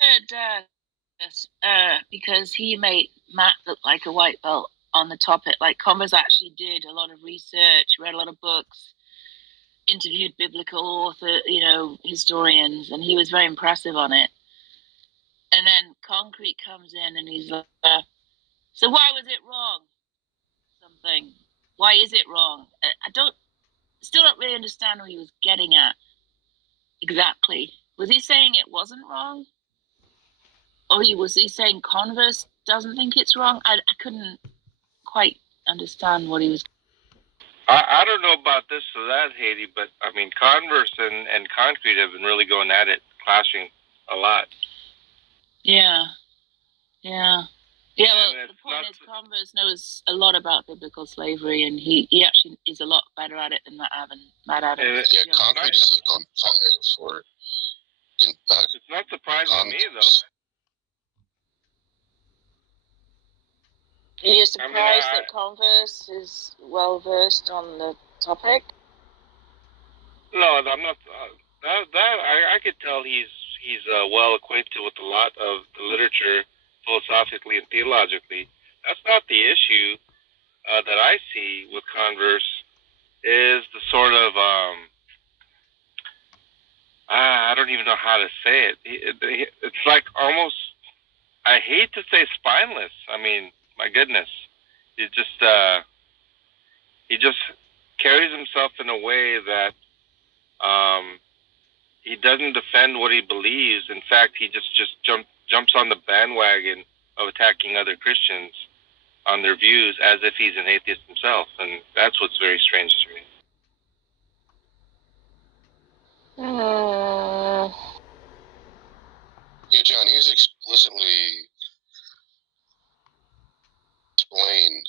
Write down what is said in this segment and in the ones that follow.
Yes, because he made Matt look like a white belt on the topic. Like Converse actually did a lot of research, read a lot of books, interviewed biblical historians, and he was very impressive on it. And then Concrete comes in and he's like, so why was it wrong? Something. Why is it wrong? Still don't really understand what he was getting at exactly. Was he saying it wasn't wrong? Or was he saying Converse doesn't think it's wrong? I couldn't quite understand what he was. I don't know about this or that, Haiti, but I mean, Converse and Concrete have been really going at it, clashing a lot. Yeah. Well, the point is, Converse knows a lot about biblical slavery, and he actually is a lot better at it than Matt Adams. Yeah, Concrete is like on fire for it. It's not surprising to me, though. Are you surprised that Converse is well versed on the topic? No, I'm not. I could tell he's well acquainted with a lot of the literature, philosophically and theologically. That's not the issue that I see with Converse. Is the sort of I don't even know how to say it. It's like almost, I hate to say spineless. I mean, my goodness, he just carries himself in a way that he doesn't defend what he believes. In fact, he just jumps on the bandwagon of attacking other Christians on their views as if he's an atheist himself, and that's what's very strange to me. Yeah, John, he's explicitly explained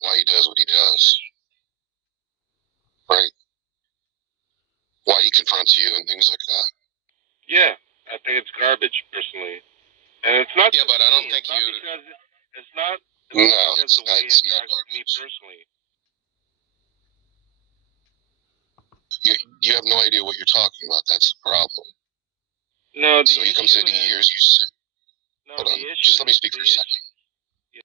why he does what he does, right? Why he confronts you and things like that. Yeah, I think it's garbage, personally. And it's not. Yeah, but I don't think you. It's not. No, it's not. It's not me personally. You have no idea what you're talking about. That's the problem. No, so he comes in, he hears you say. Hold on, just let me speak for a second. Yeah.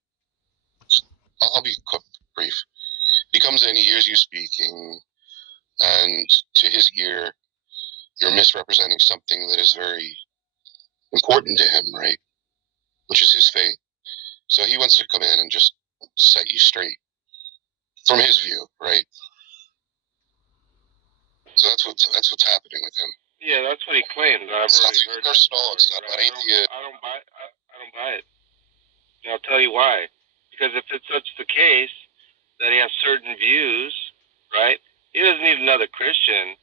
I'll be quick, brief. He comes in, he hears you speaking, and to his ear, you're misrepresenting something that is very important to him, right? Which is his faith. So he wants to come in and just set you straight from his view, right? So that's what's happening with him. Yeah, that's what he claimed. It's nothing personal. It's not about atheist. I don't buy it. And I'll tell you why. Because if it's such the case that he has certain views, right? He doesn't need another Christian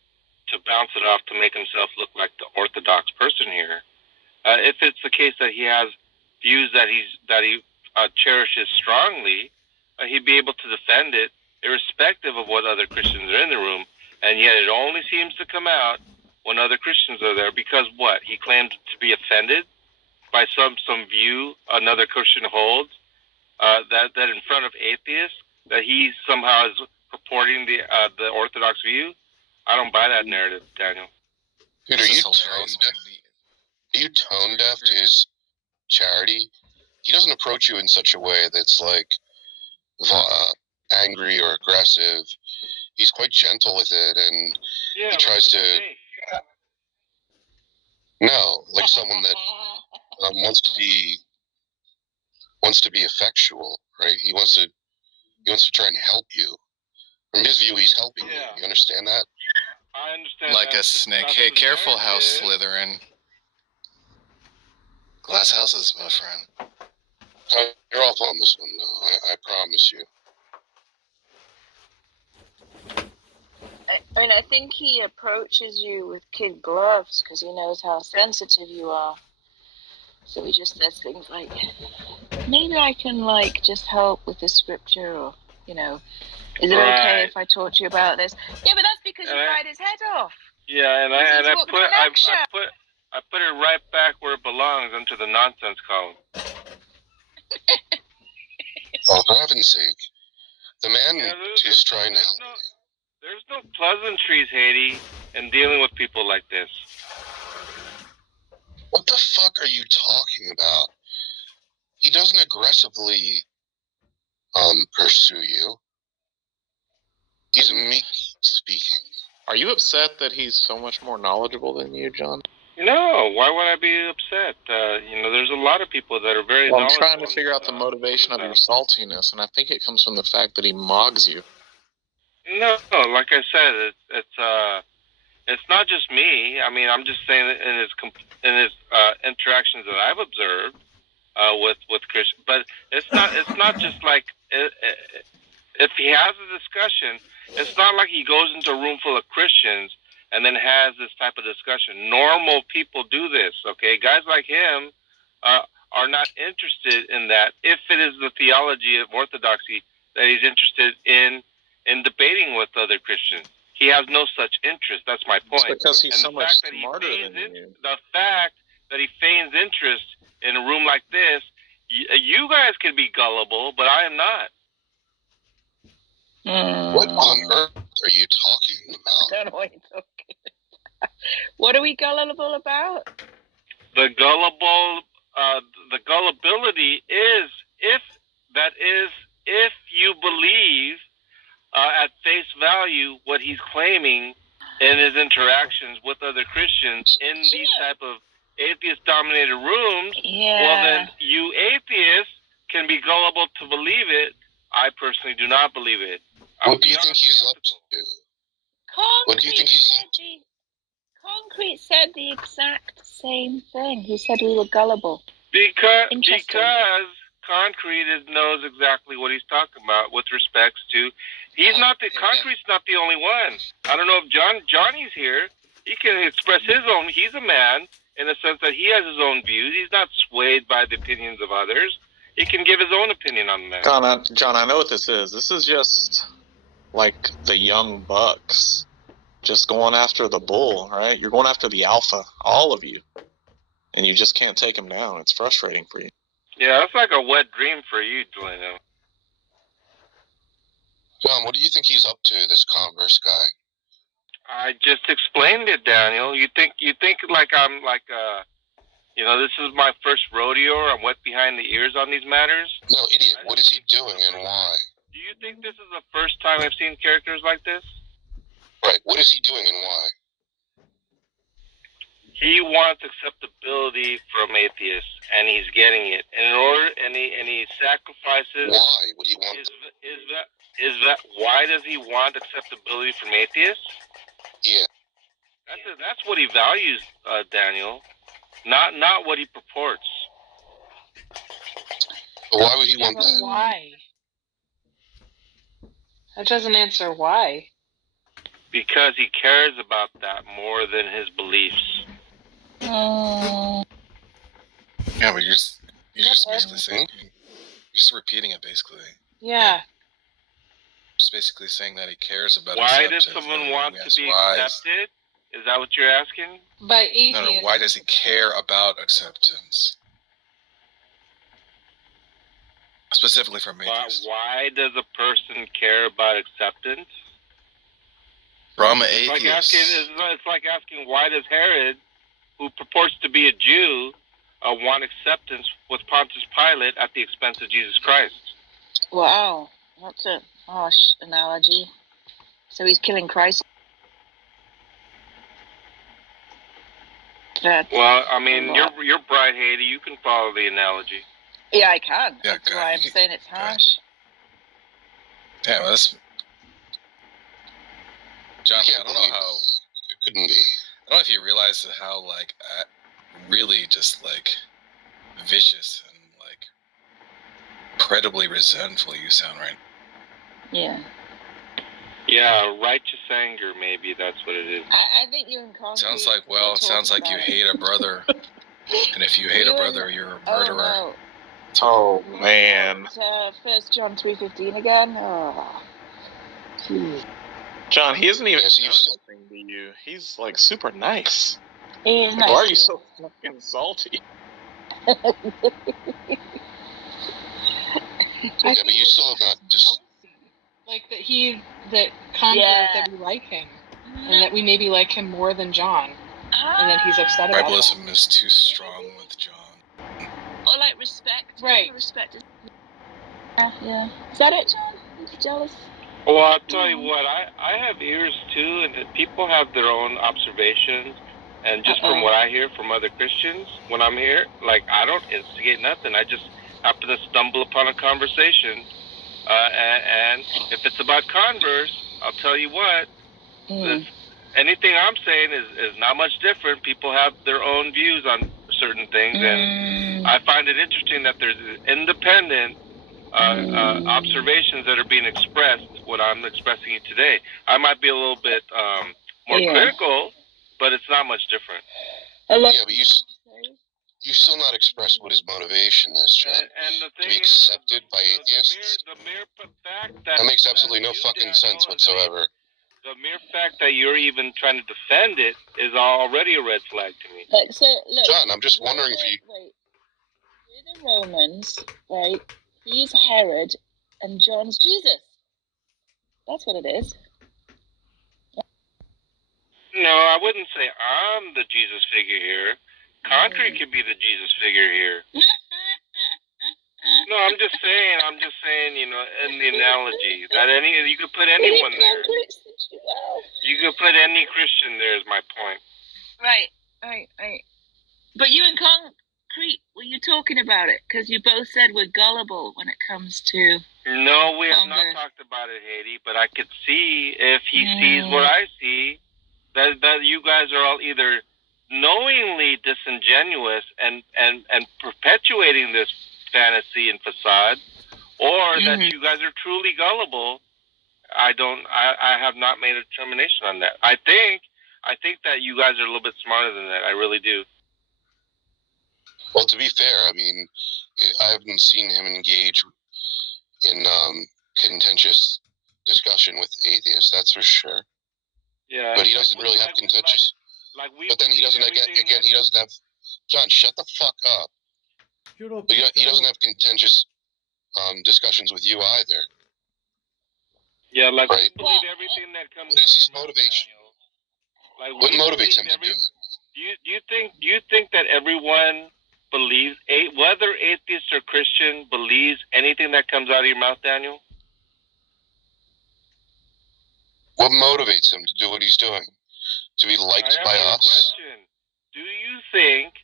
to bounce it off to make himself look like the orthodox person here. If it's the case that he has views that he cherishes strongly, he'd be able to defend it irrespective of what other Christians are in the room. And yet it only seems to come out when other Christians are there, because what? He claimed to be offended by some view another Christian holds, that in front of atheists, that he somehow is purporting the orthodox view. I don't buy that narrative, Daniel. Dude, are you tone deaf to his charity? He doesn't approach you in such a way that's like angry or aggressive. He's quite gentle with it, and he tries to. No, like someone that wants to be effectual, right? He wants to try and help you. From his view, he's helping you. You understand that? I understand. Like a snake. Hey, careful, House Slytherin. Glass houses, my friend. You're off on this one, though. I promise you. I mean, I think he approaches you with kid gloves because he knows how sensitive you are. So he just says things like, maybe I can, just help with the scripture, or, is it okay if I talk to you about this? Yeah, but that's because you bite his head off. Yeah, and I put it right back where it belongs, into the nonsense column. Oh, for heaven's sake. The man is trying to help. There's no pleasantries, Haiti, in dealing with people like this. What the fuck are you talking about? He doesn't aggressively pursue you. He's meek speaking. Are you upset that he's so much more knowledgeable than you, John? No, why would I be upset? There's a lot of people that are very Well, I'm knowledgeable. trying to figure out the motivation of your saltiness, and I think it comes from the fact that he mogs you. No, like I said, it's not just me. I mean, I'm just saying that in his interactions that I've observed with Christian, but it's not just like if he has a discussion, it's not like he goes into a room full of Christians and then has this type of discussion. Normal people do this, okay? Guys like him are not interested in that. If it is the theology of Orthodoxy that he's interested in debating with other Christians, he has no such interest. That's my point. It's because he's so much smarter than you. The fact that he feigns interest in a room like this, you guys can be gullible, but I am not. What on earth are you talking about? I don't know what you're talking about. What are we gullible about? The gullibility is if you believe at face value what he's claiming in his interactions with other Christians in these type of atheist-dominated rooms. Yeah. Well, then you atheists can be gullible to believe it. I personally do not believe it. What do you think he's up to? What do you think he's up to? Concrete said the exact same thing. He said we were gullible. Because Concrete knows exactly what he's talking about with respects to. Concrete's not the only one. I don't know if Johnny's here. He can express his own. He's a man in the sense that he has his own views. He's not swayed by the opinions of others. He can give his own opinion on that. John, I know what this is. This is just like the young bucks just going after the bull, right? You're going after the alpha, all of you, and you just can't take him down. It's frustrating for you. Yeah, that's like a wet dream for you, Delano. John, what do you think he's up to, this Converse guy? I just explained it, Daniel. You think like I'm like this is my first rodeo, or I'm wet behind the ears on these matters? No, idiot. What is he doing and why? Do you think this is the first time I've seen characters like this? Right. What is he doing and why? He wants acceptability from atheists, and he's getting it. And he sacrifices. Why would he want? Is that why does he want acceptability from atheists? Yeah. That's what he values, Daniel. Not what he purports. But why would he want that? Why? That doesn't answer why. Because he cares about that more than his beliefs. Yeah, but you're just basically saying, you're just repeating it, basically. Yeah. Just basically saying that he cares about. Why does someone want to be accepted? Is that what you're asking? By atheists. No, why does he care about acceptance? Specifically from atheists. Why does a person care about acceptance? From atheists. It's like asking why does Herod, who purports to be a Jew, want acceptance with Pontius Pilate at the expense of Jesus Christ? Wow, that's a harsh analogy. So he's killing Christ. Well, I mean, you're bright, Haiti. You can follow the analogy. Yeah, I can. Yeah, that's why I'm saying it's harsh. Yeah, well, that's... John, I don't know how... It couldn't be. I don't know if you realize how, really just, vicious and, incredibly resentful you sound right. Yeah. Yeah, righteous anger, maybe that's what it is. I think you and Concrete... Sounds like you hate a brother. And if you hate a brother, you're a murderer. Oh, man. 1 John 3:15 again? Oh, jeez. John, he isn't even something to you. He's, super nice. He's nice. Why are you so fucking salty? Yeah, but you still have not just... that Concrete, that we like him. And that we maybe like him more than John. And then he's upset about Tribalism is too strong with John. Or like respect. Right. Respect. Yeah. Is that it, John? You jealous? Well, I'll tell you what, I have ears too, and people have their own observations. And just from what I hear from other Christians when I'm here, like, I don't instigate nothing. I just happen to stumble upon a conversation. And if it's about Converse, I'll tell you what, anything I'm saying is not much different. People have their own views on certain things, and I find it interesting that there's independent observations that are being expressed, what I'm expressing you today. I might be a little bit more critical, but it's not much different. Yeah, but you still not express what his motivation is, John. And the thing to be accepted by atheists? The mere fact that makes absolutely no fucking sense whatsoever. The mere fact that you're even trying to defend it is already a red flag to me. So, look, John, I'm just wondering if you... Wait. We're the Romans, right? He's Herod, and John's Jesus. That's what it is. No, I wouldn't say I'm the Jesus figure here. Concrete could be the Jesus figure here. No, I'm just saying, you know, in the analogy that you could put anyone there. You could put any Christian there is my point. Right. But you and Concrete, were you talking about it? Because you both said we're gullible when it comes to... No, we have not talked about it, Haiti, but I could see if he sees what I see, that you guys are all either knowingly disingenuous and perpetuating this fantasy and facade, or that you guys are truly gullible. I have not made a determination on that. I think that you guys are a little bit smarter than that. I really do. Well, to be fair, I mean, I haven't seen him engage in contentious discussion with atheists, that's for sure. Yeah. But he doesn't really have contentious... but then he doesn't, again, he doesn't have... John, shut the fuck up. But he doesn't have contentious discussions with you either. Yeah, like, right? we believe everything that comes... What is his motivation? Like, what motivates him to do it? Do you think that everyone believes, whether atheist or Christian, believes anything that comes out of your mouth, Daniel? What motivates him to do what he's doing? To be liked by us? Question. Do you think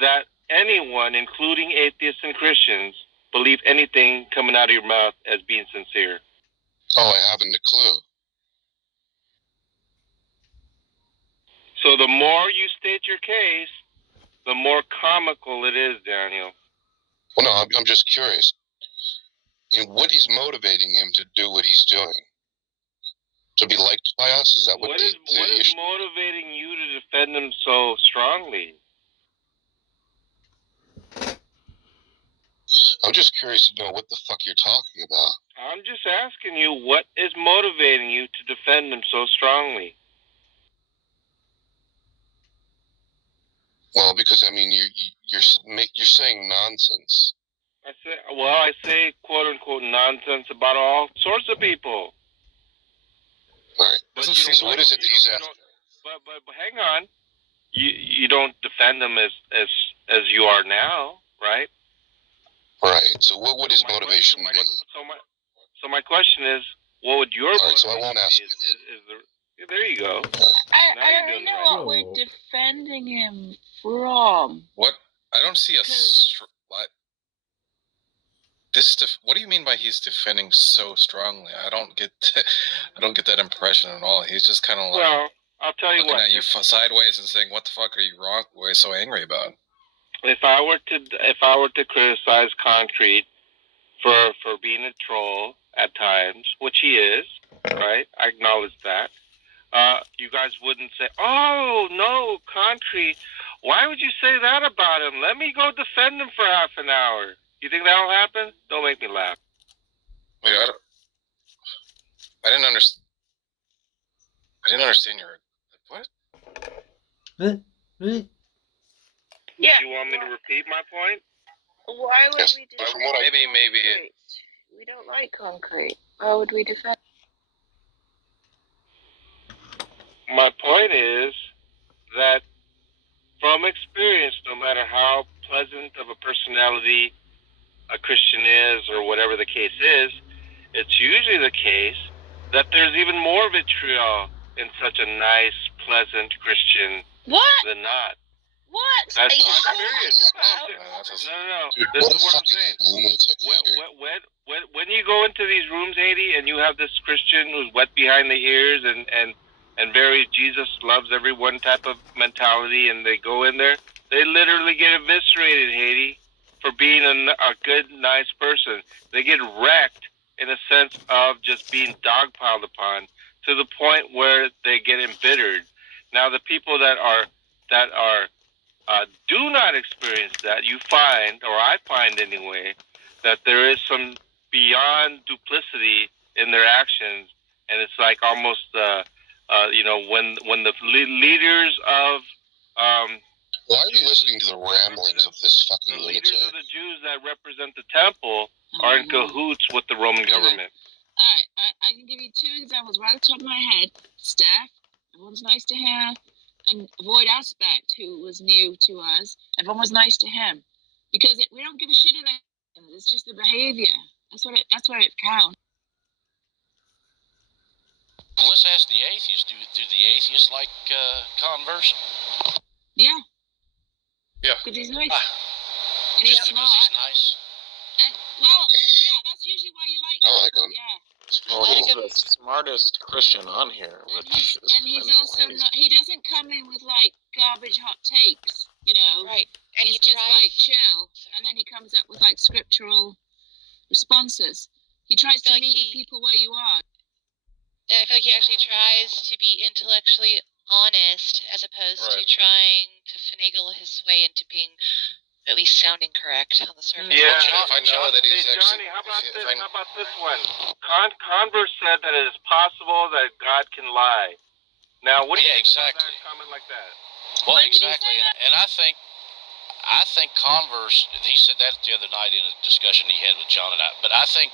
that anyone, including atheists and Christians, believe anything coming out of your mouth as being sincere? Oh, I haven't a clue. So the more you state your case, the more comical it is, Daniel. Well, no, I'm just curious. And what is motivating him to do what he's doing? To be liked by us? Is that what is motivating you to defend him so strongly? I'm just curious to know what the fuck you're talking about. I'm just asking you, what is motivating you to defend him so strongly? Well, because I mean, you're saying nonsense. I say quote unquote nonsense about all sorts of people. All right. So what is it that he's after? But hang on, you don't defend him as you are now, right? Right. So what would his motivation be? So my question is, what would your motivation be? So I won't ask you. There you go. I already know what we're defending him from. What? I don't see what. What do you mean by he's defending so strongly? I don't get that impression at all. He's just kind of like, well, I'll tell you looking what, at you sideways and saying, "What the fuck are you wrong? Why so angry about?" If I were to criticize Concrete for being a troll at times, which he is, right? I acknowledge that. You guys wouldn't say, "Oh no, Concrete, why would you say that about him? Let me go defend him for half an hour." You think that'll happen? Don't make me laugh. Wait, I didn't understand. I didn't understand your what? Yeah. You want me to repeat my point? Why would we defend? Maybe. We don't like Concrete. Why would we defend? My point is that from experience, no matter how pleasant of a personality a Christian is or whatever the case is, it's usually the case that there's even more vitriol in such a nice, pleasant Christian What? than not. What? That's Are you my experience. No. Dude, This what is a what I'm fucking saying. lunatic here. When you go into these rooms, Haiti, and you have this Christian who's wet behind the ears and very Jesus loves everyone type of mentality, and they go in there, they literally get eviscerated, Haiti, for being a good, nice person. They get wrecked in a sense of just being dogpiled upon to the point where they get embittered. Now, the people that do not experience that, you find, or I find anyway, that there is some beyond duplicity in their actions, and it's like almost, when the leaders of why are we listening to the ramblings of this fucking the lunatic? leaders of the Jews that represent the temple are in cahoots with the Roman government. All right, I can give you 2 examples right off the top of my head. Steph, everyone's nice to her, and Void Aspect, who was new to us, everyone was nice to him, because we don't give a shit about him. It's just the behavior. That's where it counts. Well, let's ask the atheists. Do the atheists like Converse? Yeah. Yeah. Because he's nice. Ah, And he's just because smart. he's nice? And, well, yeah, that's usually why you like I him. like him. Yeah. Well, he's the smartest Christian on here. And he's also not, he doesn't come in with like garbage hot takes, you know. Right. And He's he just tries, like chill, and then he comes up with like scriptural responses. He tries to feel like meet people where you are. and I feel like he actually tries to be intellectually honest as opposed to Right. trying to finagle his way into being at least sounding correct on the surface. Yeah, If I know that he's hey, actually, Johnny, how about if this? I, How about this one? Converse said that it is possible that God can lie. Now, what do you Yeah, think exactly. about that comment like that? Well, When did he exactly. say And I think Converse, he said that the other night in a discussion he had with John and I, but I think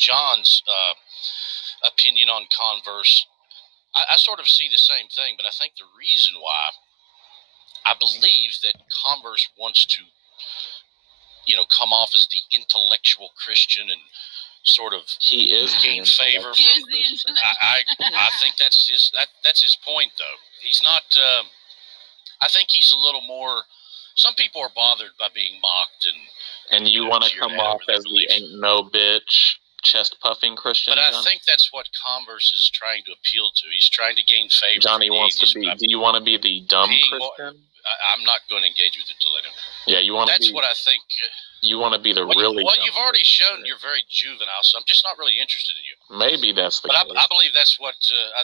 John's opinion on Converse, I sort of see the same thing, but I think the reason why I believe that Converse wants to, come off as the intellectual Christian and sort of He is gain favor He is from. the intellect. I think that's his point, though. He's not. I think he's a little more. Some people are bothered by being mocked, And you want to cheered come at off over their as the beliefs. ain't no bitch, chest puffing Christian. But I John? think that's what Converse is trying to appeal to. He's trying to gain favor. Johnny from the wants to atheists, be. but Do you want to be the dumb being more- Christian? I'm not going to engage with it to let him. Yeah, you want to That's be. what I think. You want to be the Well, really. well dumb you've already Christian. shown you're very juvenile, so I'm just not really interested in you. Maybe that's the But case. I believe that's what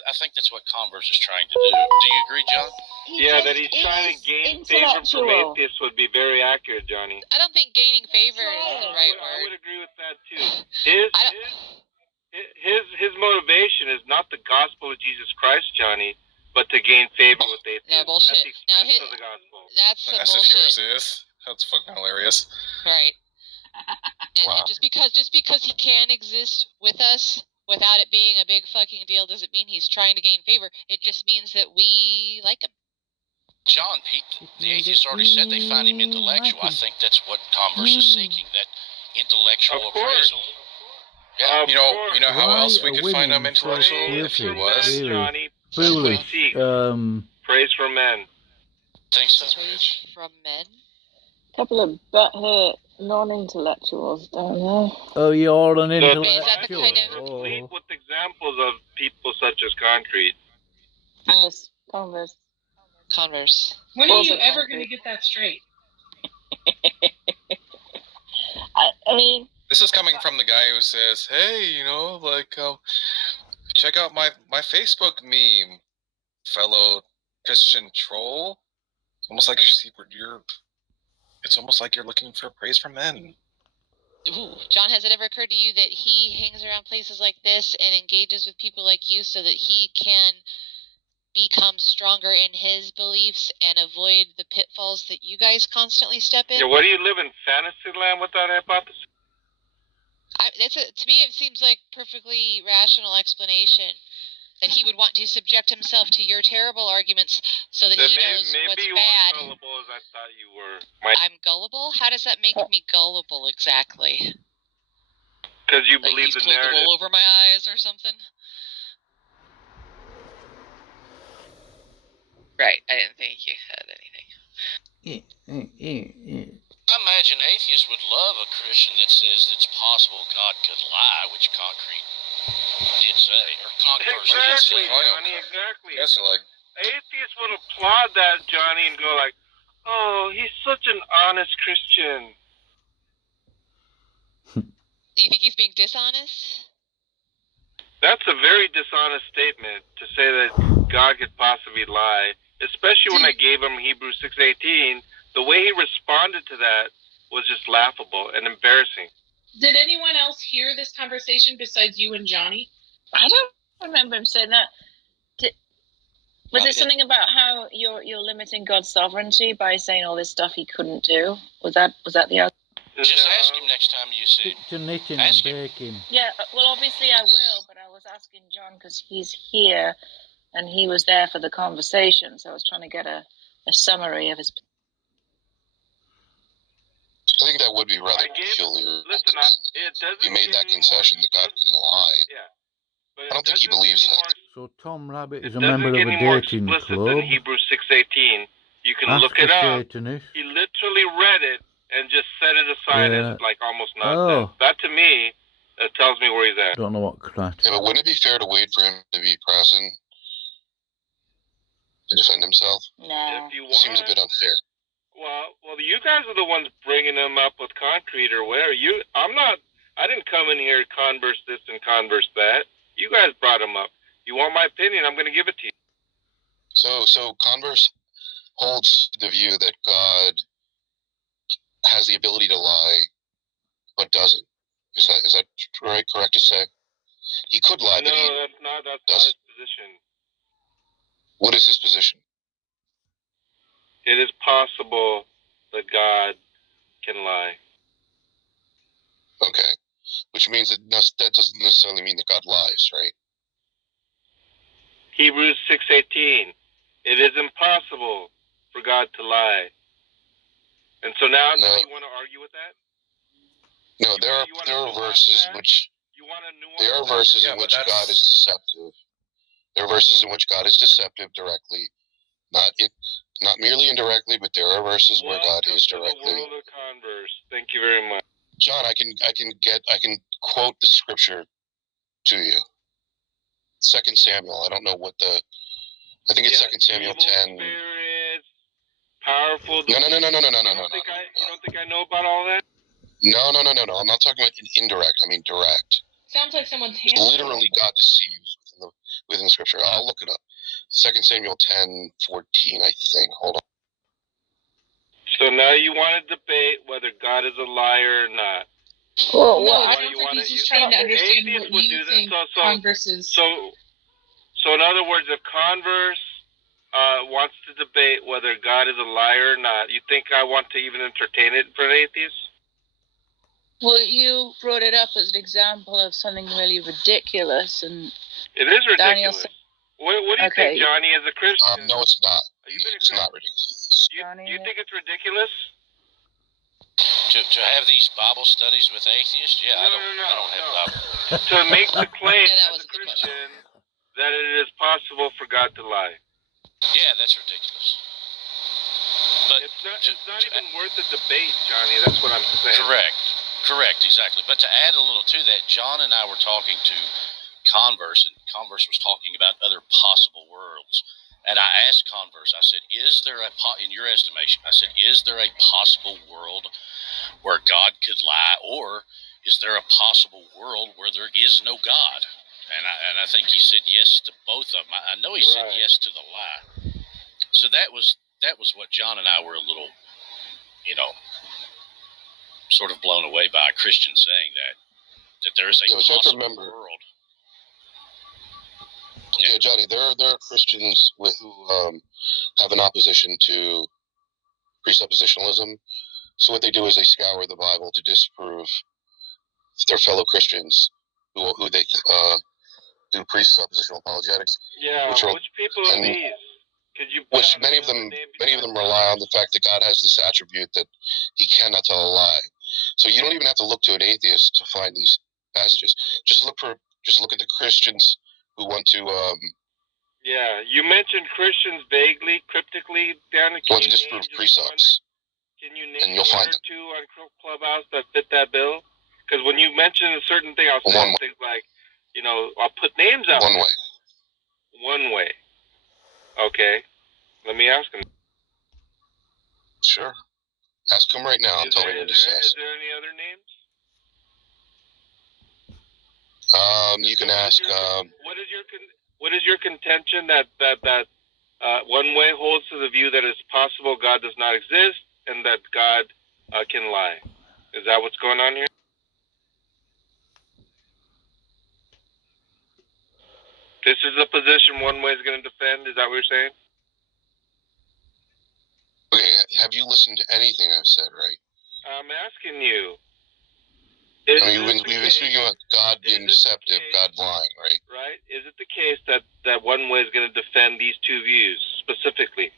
I think that's what Converse is trying to do. Do you agree, John? Yeah, that he's trying to gain favor from atheists would be very accurate, Johnny. I don't think gaining favor is the right I would word. agree with that too. His motivation is not the gospel of Jesus Christ, Johnny, but to gain favor with atheists. No, bullshit. At the Now, expense of the gospel. That's the as if yours bullshit. is. That's fucking hilarious. Right. And, Wow. and just because he can exist with us without it being a big fucking deal doesn't mean he's trying to gain favor. It just means that we like him. John, the atheists already said they find him intellectual. I think that's what Converse is seeking, that intellectual Of course. appraisal. Yeah. You know how Why else we are could find him women so intellectual if he stupid? was? Really? Johnny, that's what he Foolish. seeks. Praise from men. Thanks so much. Praise from men. Couple of butthurt non-intellectuals down there. Oh, you're an Is that the intellectual. kind of- Replete Oh. with examples of people such as Concrete. Yes, Converse. Converse. When are Also you ever concrete. going to get that straight? I mean, This is coming from the guy who says, "Hey, check out my Facebook meme, fellow Christian troll." Almost like it's almost like you're looking for praise from men. Ooh, John, has it ever occurred to you that he hangs around places like this and engages with people like you so that he can become stronger in his beliefs and avoid the pitfalls that you guys constantly step in? Yeah, what do you live in fantasy land with that hypothesis? To me, it seems like perfectly rational explanation. that he would want to subject himself to your terrible arguments so that he knows maybe what's you bad. weren't gullible as I thought you were. I'm gullible? How does that make me gullible exactly? Because you Like believe he's the pulled the narrative. wool over my eyes or something? Right, I didn't think you had anything. I imagine atheists would love a Christian that says it's possible God could lie, which Concrete did say, or Converse did say. Exactly, Johnny, exactly. Yes, like Atheists would applaud that, Johnny, and go like, "Oh, he's such an honest Christian." Do you think he's being dishonest? That's a very dishonest statement to say that God could possibly lie, especially when I gave him Hebrews 6:18. The way he responded to that was just laughable and embarrassing. Did anyone else hear this conversation besides you and Johnny? I don't remember him saying that. Was it something about how you're limiting God's sovereignty by saying all this stuff he couldn't do? Was that the answer? Just ask him next time you see him. To knitting and baking. Yeah, well, obviously I will, but I was asking John because he's here and he was there for the conversation, so I was trying to get a summary of his. I think that would be rather peculiar. Listen, he made that concession that God can lie. Yeah. I don't think he believes that. So Tom Rabbit is a member of a dating club. Than Hebrews 6:18. You can look it up. Satanist. He literally read it and just set it aside as like almost nonsense. Oh. That to me, that tells me where he's at. Don't know what crap. Yeah, but wouldn't it be fair to wait for him to be present to defend himself? No. If you want, seems a bit unfair. Well, you guys are the ones bringing him up with Concrete or where. I didn't come in here to converse this and converse that. You guys brought him up. You want my opinion? I'm going to give it to you. So Converse holds the view that God has the ability to lie, but doesn't. Is that right? Correct to say? He could lie, but that's not his position. What is his position? It is possible that God can lie. Okay. Which means that doesn't necessarily mean that God lies, right? Hebrews 6:18. It is impossible for God to lie. And so now you want to argue with that? No, there are verses in which God is deceptive. There are verses in which God is deceptive directly, not merely indirectly, but there are verses where God is directly. The world of Converse. Thank you very much. John, I can quote the scripture to you. 2 Samuel. I don't know what I think it's 2 Samuel 10. Spirits, powerful. No. You don't think I know about all that? No. I'm not talking about indirect. I mean direct. Sounds like someone's It's literally God deceives within the scripture. I'll look it up. 2 Samuel 10:14, I think. Hold on. So now you want to debate whether God is a liar or not. Well, no, I don't think he's just trying to understand what you think Converse is. So in other words, if Converse wants to debate whether God is a liar or not, you think I want to even entertain it for an atheist? Well, you brought it up as an example of something really ridiculous, and it is ridiculous. Daniel what do you think, Johnny, as a Christian? No, it's not. It's not ridiculous. You think it's ridiculous? To have these Bible studies with atheists? Yeah, I don't have Bible. To make the claim as a Christian that it is possible for God to lie. Yeah, that's ridiculous. But it's not even worth a debate, Johnny. That's what I'm saying. Correct, exactly. But to add a little to that, John and I were talking to Converse, and Converse was talking about other possible worlds. And I asked Converse, I said, in your estimation, I said, is there a possible world where God could lie, or is there a possible world where there is no God? And I think he said yes to both of them. I know he said yes to the lie. So that was what John and I were a little, sort of blown away by a Christian saying that there is a possible world. Yeah, Johnny, there are Christians who have an opposition to presuppositionalism. So what they do is they scour the Bible to disprove their fellow Christians who they do presuppositional apologetics. Yeah, which people are these? Could you which many of them rely on the fact that God has this attribute that He cannot tell a lie. So you don't even have to look to an atheist to find these passages. Just look at the Christians who want to. Yeah, you mentioned Christians vaguely, cryptically, down the. Want to disprove precepts. Can you name one or two on Clubhouse that fit that bill? Because when you mention a certain thing, I'll say things like, I'll put names out. One way. Okay. Let me ask him. Sure. Ask him right now. Tell me what he says. Is there any other names? You can ask. What is your contention that one way holds to the view that it's possible God does not exist and that God can lie? Is that what's going on here? This is a position one way is going to defend. Is that what you're saying? Okay. Have you listened to anything I've said, right? I'm asking you. We've been speaking about God being deceptive, God lying, right? Right. Is it the case that one way is going to defend these two views specifically?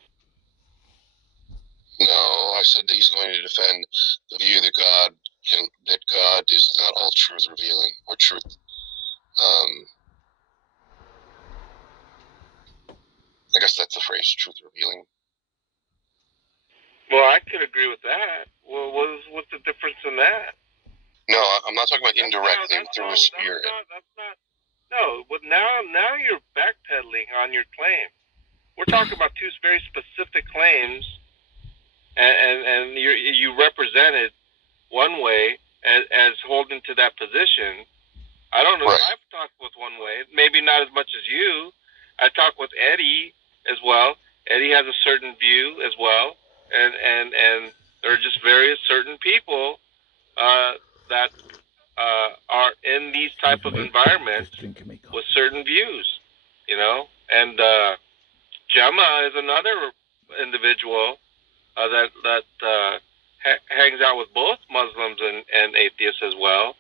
No, I said that he's going to defend the view that God is not all truth revealing or truth. I guess that's the phrase, truth revealing. Well, I could agree with that. Well, what's the difference in that? No, I'm not talking about indirectly through a spirit. No, but now you're backpedaling on your claim. We're talking about two very specific claims, and you represented one way as holding to that position. I don't know. Right. I've talked with one way, maybe not as much as you. I talked with Eddie as well. Eddie has a certain view as well, and there are just various certain people that are in these type of environments with certain views, and Gemma is another individual that hangs out with both Muslims and atheists as well,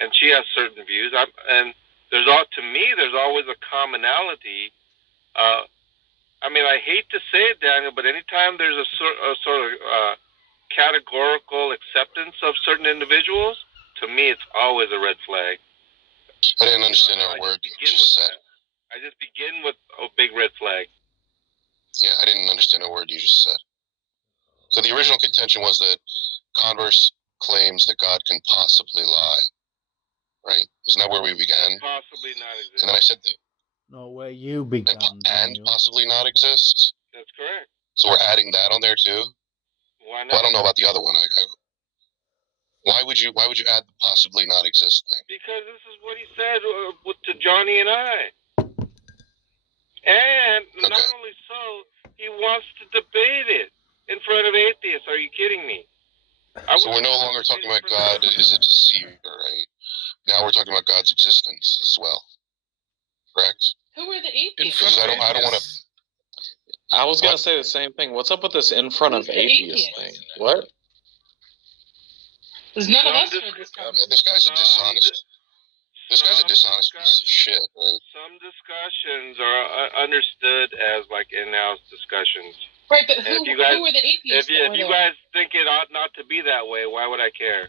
and she has certain views. There's always a commonality. I hate to say it, Daniel, but anytime there's a sort of categorical acceptance of certain individuals, to me, it's always a red flag. I didn't understand a word you just said. I just begin with a big red flag. Yeah, I didn't understand a word you just said. So the original contention was that Converse claims that God can possibly lie, right? Isn't that where we began? Possibly not exist. And then I said that. No, where you began. And possibly not exist? That's correct. So we're adding that on there too? Why not? Well, I don't know about the other one. Why would you add the possibly not exist thing? Because this is what he said to Johnny and I. And not only so, he wants to debate it in front of atheists. Are you kidding me? So we're no longer talking about God as a deceiver, right? Now we're talking about God's existence as well. Correct? Who are the atheists? Because I don't want to. I was going to say the same thing. What's up with this in front of atheist thing? What? Because none of us heard this conversation. This guy's a dishonest. This guy's a dishonest piece of shit, right? Some discussions are understood as like in-house discussions. Right, but who are the atheists? If you guys think it ought not to be that way, why would I care?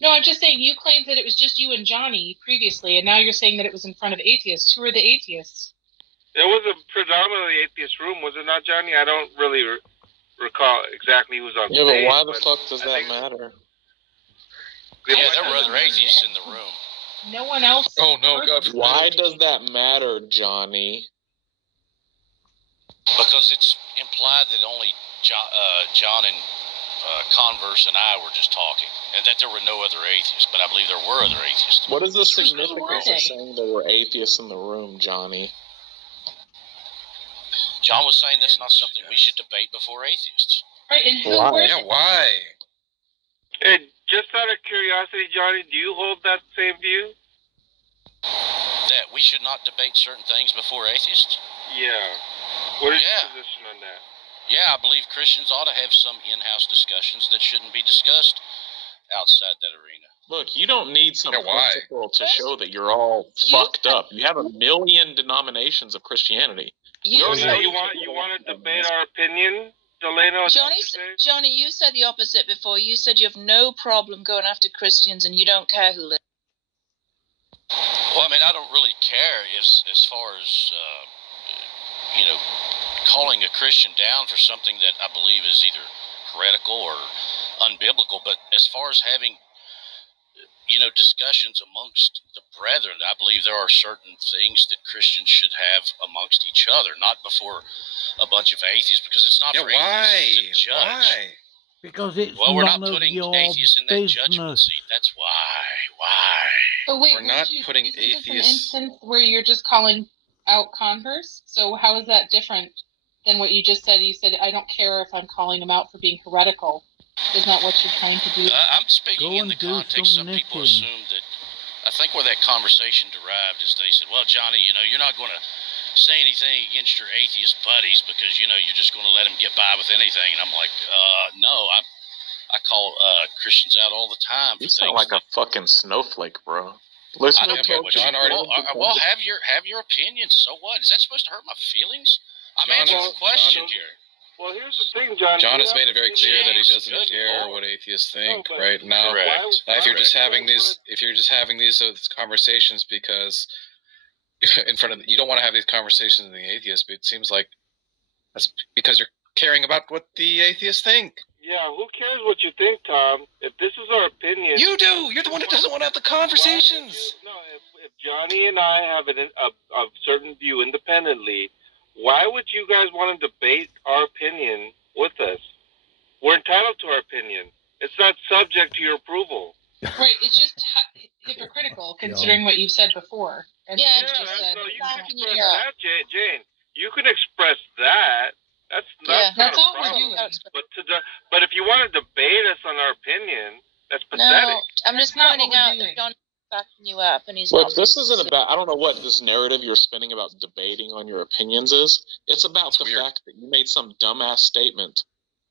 No, I'm just saying you claimed that it was just you and Johnny previously, and now you're saying that it was in front of atheists. Who are the atheists? It was a predominantly atheist room, was it not, Johnny? I don't really recall exactly who was on stage. Yeah, but why the fuck does that matter? Yeah, there were other atheists in the room. No one else. Oh no, God! Why does that matter, Johnny? Because it's implied that only John and Converse and I were just talking, and that there were no other atheists. But I believe there were other atheists. What is the significance of saying there were atheists in the room, Johnny? John was saying that's not something we should debate before atheists. Right, and who were Yeah, why? Hey, just out of curiosity, Johnny, do you hold that same view? That we should not debate certain things before atheists? Yeah. What is your position on that? Yeah, I believe Christians ought to have some in-house discussions that shouldn't be discussed outside that arena. Look, you don't need some why? principle to show that you're all fucked up. You have a million denominations of Christianity. You So said, you want to debate our opinion, Delano? Johnny, you said the opposite before. You said you have no problem going after Christians and you don't care who lives. Well, I mean, I don't really care as far as, calling a Christian down for something that I believe is either heretical or unbiblical. But as far as having, discussions amongst the brethren, I believe there are certain things that Christians should have amongst each other, not before a bunch of atheists, because it's not for atheists to judge. Why? Because it's We're none not of putting your atheists in that judgment business. seat. That's why. But wait, We're not putting isn't this an atheists. instance where you're just calling out Converse? So how is that different than what you just said? You said, I don't care if I'm calling them out for being heretical. Isn't that what you're trying to do? I'm speaking in the context. Some people assume that. I think where that conversation derived is they said, well, Johnny, you're not going to say anything against your atheist buddies because, you're just going to let them get by with anything. And I'm like, no, I call Christians out all the time. You sound like a fucking snowflake, bro. Listen, I don't care what John already. Well, have your opinion. So what? Is that supposed to hurt my feelings? I'm answering the question here. Well, here's the thing, John. John has made it very clear that he doesn't care what atheists think right now. If you're just having these conversations because in front of you don't want to have these conversations with the atheists, but it seems like that's because you're caring about what the atheists think. Yeah, who cares what you think, Tom? If this is our opinion, you do. You're the one that doesn't want to have the conversations. If Johnny and I have a certain view independently, why would you guys want to debate our opinion with us? We're entitled to our opinion. It's not subject to your approval. Right, it's just hypocritical considering what you've said before. And you can express that, Jane. You can express that. That's not a problem. But if you want to debate us on our opinion, that's pathetic. No, I'm just pointing out that John's backing you up, and he's. Look, this isn't about. I don't know what this narrative you're spinning about debating on your opinions is. It's about the fact that you made some dumbass statement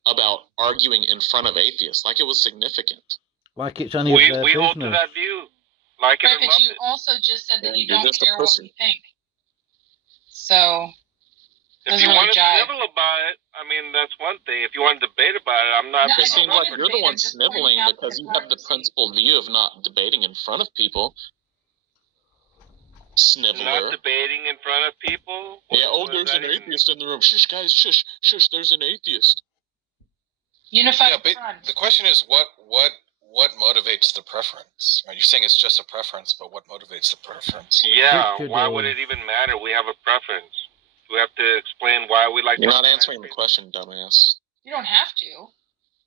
about arguing in front of atheists, like it was significant. Like it's any of their we business. hold to that view. Like right, it, but you also just said that you don't care what we think. So. If you want to snivel about it, I mean, that's one thing. If you want to debate about it, I'm not. It seems like you're the one sniveling because you have the principled view of not debating in front of people. Sniveler. Not debating in front of people? There's an atheist in the room. Shush, guys, shush, there's an atheist. Unified. Yeah, but the question is, what motivates the preference? Right? You're saying it's just a preference, but what motivates the preference? Yeah, why would it even matter? We have a preference. We have to explain why we like. You're not answering the question, dumbass. You don't have to,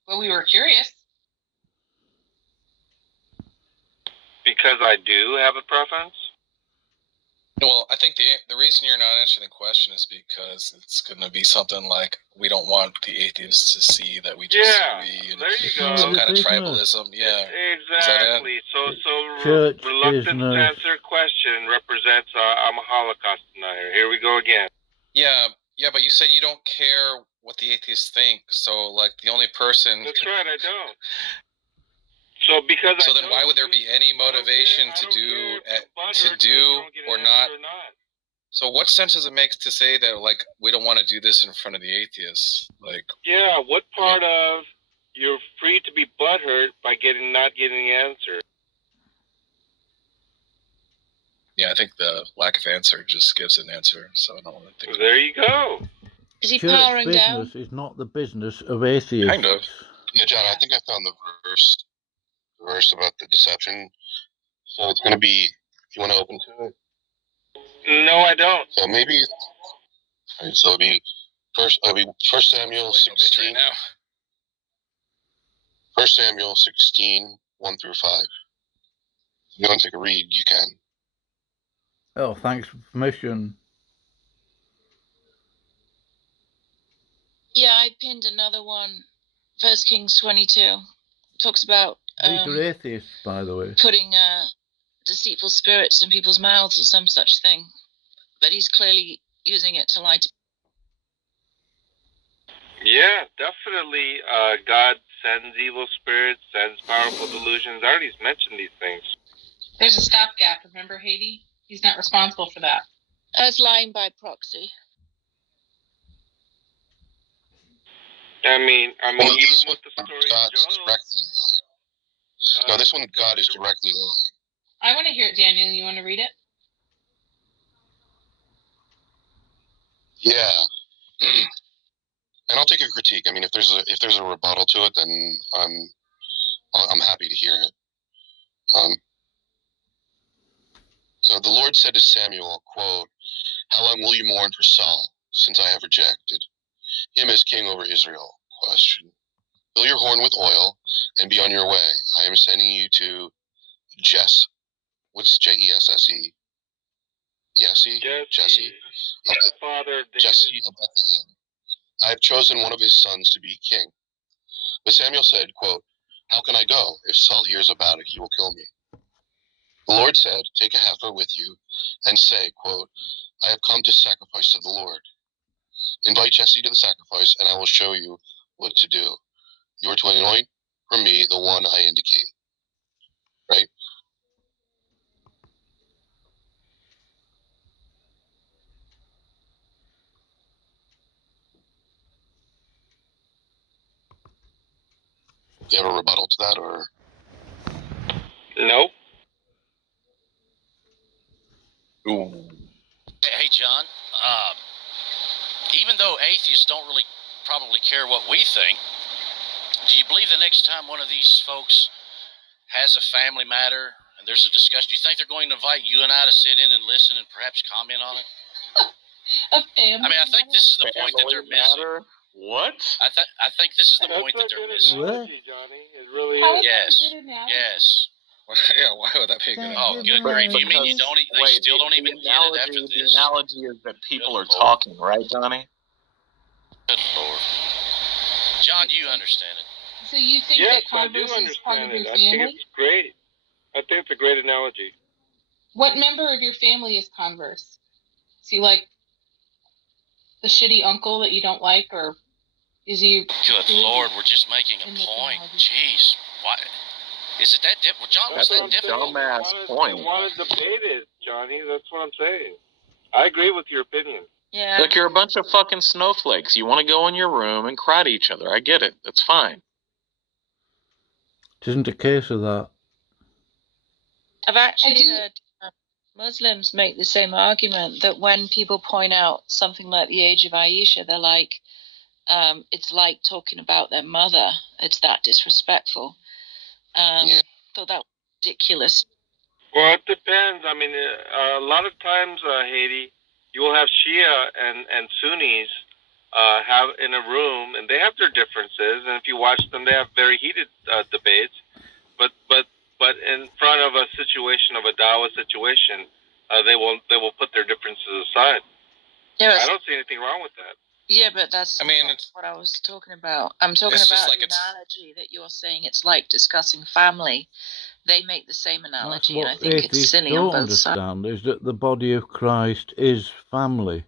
but we were curious. Because I do have a preference? Well, I think the reason you're not answering the question is because it's going to be something like, we don't want the atheists to see that we disagree. Yeah, there you go. Some kind of tribalism, yeah. Exactly. So reluctance to answer a question represents I'm a Holocaust denier. Here we go again. Yeah, but you said you don't care what the atheists think, so, like, the only person... That's right, I don't. So then why would there be any motivation to do or not? So what sense does it make to say that, like, we don't want to do this in front of the atheists? Like, yeah, what part of you're free to be butthurt by not getting the answer? Yeah, I think the lack of answer just gives an answer, so I don't want to think. There you go. Is he powering down? Business is not the business of atheists. Kind of. Yeah, John, I think I found the verse about the deception. So it's going to be, if you want to open to it. No, I don't. So maybe, so it'll be First Samuel 16. 1 Samuel 16, 1 through 5. If you want to take a read, you can. Oh, thanks for permission. Yeah, I pinned another one. 1 Kings 22 talks about These are atheists, by the way. putting deceitful spirits in people's mouths or some such thing. But he's clearly using it to lie to. Yeah, definitely. God sends evil spirits, sends powerful delusions. I already mentioned these things. There's a stopgap. Remember, Haiti? He's not responsible for that. As lying by proxy. I mean, well, even this with the one, story of God's Job. directly lying. No, this one, God is directly lying. I want to hear it, Daniel. You want to read it? Yeah. And I'll take a critique. I mean, if there's a rebuttal to it, then I'm happy to hear it. So the Lord said to Samuel, quote, "How long will you mourn for Saul, since I have rejected him as king over Israel?" Question. "Fill your horn with oil and be on your way. I am sending you to Jesse." What's Jesse? Jesse? The father of David. Jesse of Bethlehem. I have chosen one of his sons to be king. But Samuel said, quote, "How can I go? If Saul hears about it, he will kill me." The Lord said, "Take a heifer with you and say, quote, I have come to sacrifice to the Lord. Invite Jesse to the sacrifice, and I will show you what to do. You are to anoint for me the one I indicate." Right? You have a rebuttal to that, or? Nope. Ooh. Hey, John. Even though atheists don't really probably care what we think, do you believe the next time one of these folks has a family matter and there's a discussion, do you think they're going to invite you and I to sit in and listen and perhaps comment on it? I mean, I think this is the point that they're missing. What? I think this is the point that they're missing. What? Johnny. It really How is. is that a good analogy? Yes. Yeah, why would that be a good? Oh, good grief! You mean you don't? They still don't even get it after The this? analogy is that people are talking, right, Johnny? Good Lord, John, do you understand it? So you think Yes, that I do Converse is part understand of your it. I think family? it's great. I think it's a great analogy. What member of your family is Converse? Is he like the shitty uncle that you don't like, or is he? Good Lord, we're just making a point. Jeez, what? Is it that difficult? John, was that difficult? Dumbass point. I want to debate it, Johnny. That's what I'm saying. I agree with your opinion. Yeah. Look, you're a bunch of fucking snowflakes. You want to go in your room and cry to each other. I get it. That's fine. It isn't a case of that. I've actually heard Muslims make the same argument that when people point out something like the age of Aisha, they're like, it's like talking about their mother. It's that disrespectful. Thought that was ridiculous. Well, it depends. I mean, a lot of times, Haiti, you will have Shia and Sunnis have in a room, and they have their differences. And if you watch them, they have very heated debates. But in front of a situation of a Dawa situation, they will put their differences aside. Yeah, I don't see anything wrong with that. Yeah, but that's not what I was talking about. I'm talking about the analogy that you're saying. It's like discussing family. They make the same analogy, and I think it's silly on both sides. What atheists don't understand is that the body of Christ is family.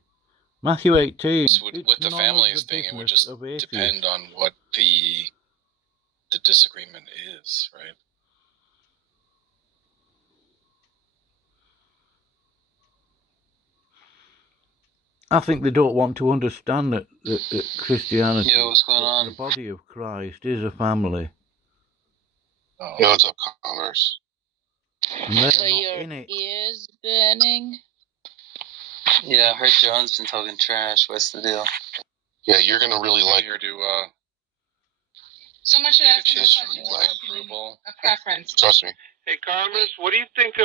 Matthew 18. With the families thing, it would just depend on what the disagreement is, right? I think they don't want to understand that Christianity, what's going on? The body of Christ is a family. Yo, what's up, Commerce? So your ears burning? Yeah, I heard John's been talking trash. What's the deal? Yeah, you're gonna really like here to someone should ask you a preference. Trust me. Hey, Commerce, what do you think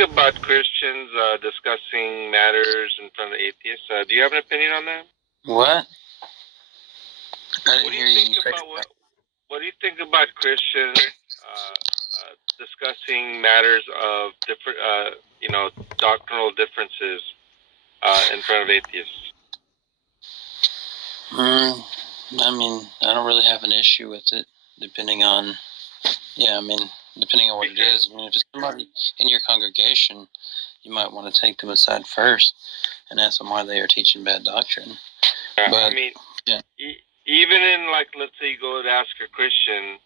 about Christians discussing matters in front of atheists? Do you have an opinion on that? What? What do you think about Christians discussing matters of different, doctrinal differences in front of atheists? I mean, I don't really have an issue with it, depending on what it is. I mean, if it's somebody in your congregation, you might want to take them aside first and ask them why they are teaching bad doctrine. I mean, even in, like, let's say you go to ask a Christian,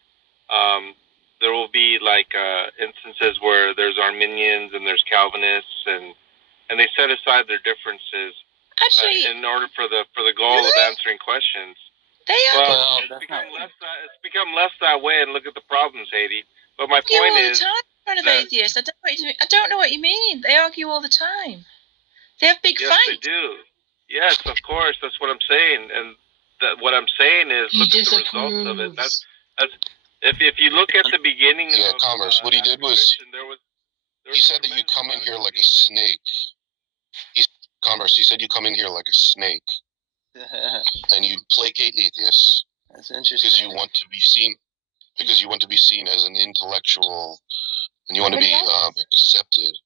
there will be like instances where there's Arminians and there's Calvinists, and they set aside their differences Actually, in order for the goal of answering questions. They are. Well, it's become less that way, and look at the problems, Haiti. But my point is, all the time in front of atheists. I don't know what you mean. They argue all the time. They have big fights. Yes, they do. Yes, of course. That's what I'm saying, and what I'm saying is, look at the results of it. That's if you look at the beginning. Yeah, of Converse. What he did was, he said that you come in here like a snake. Converse. He said you come in here like a snake, and you placate atheists. That's interesting. Because you want to be seen. Because you want to be seen as an intellectual, and you want to be accepted,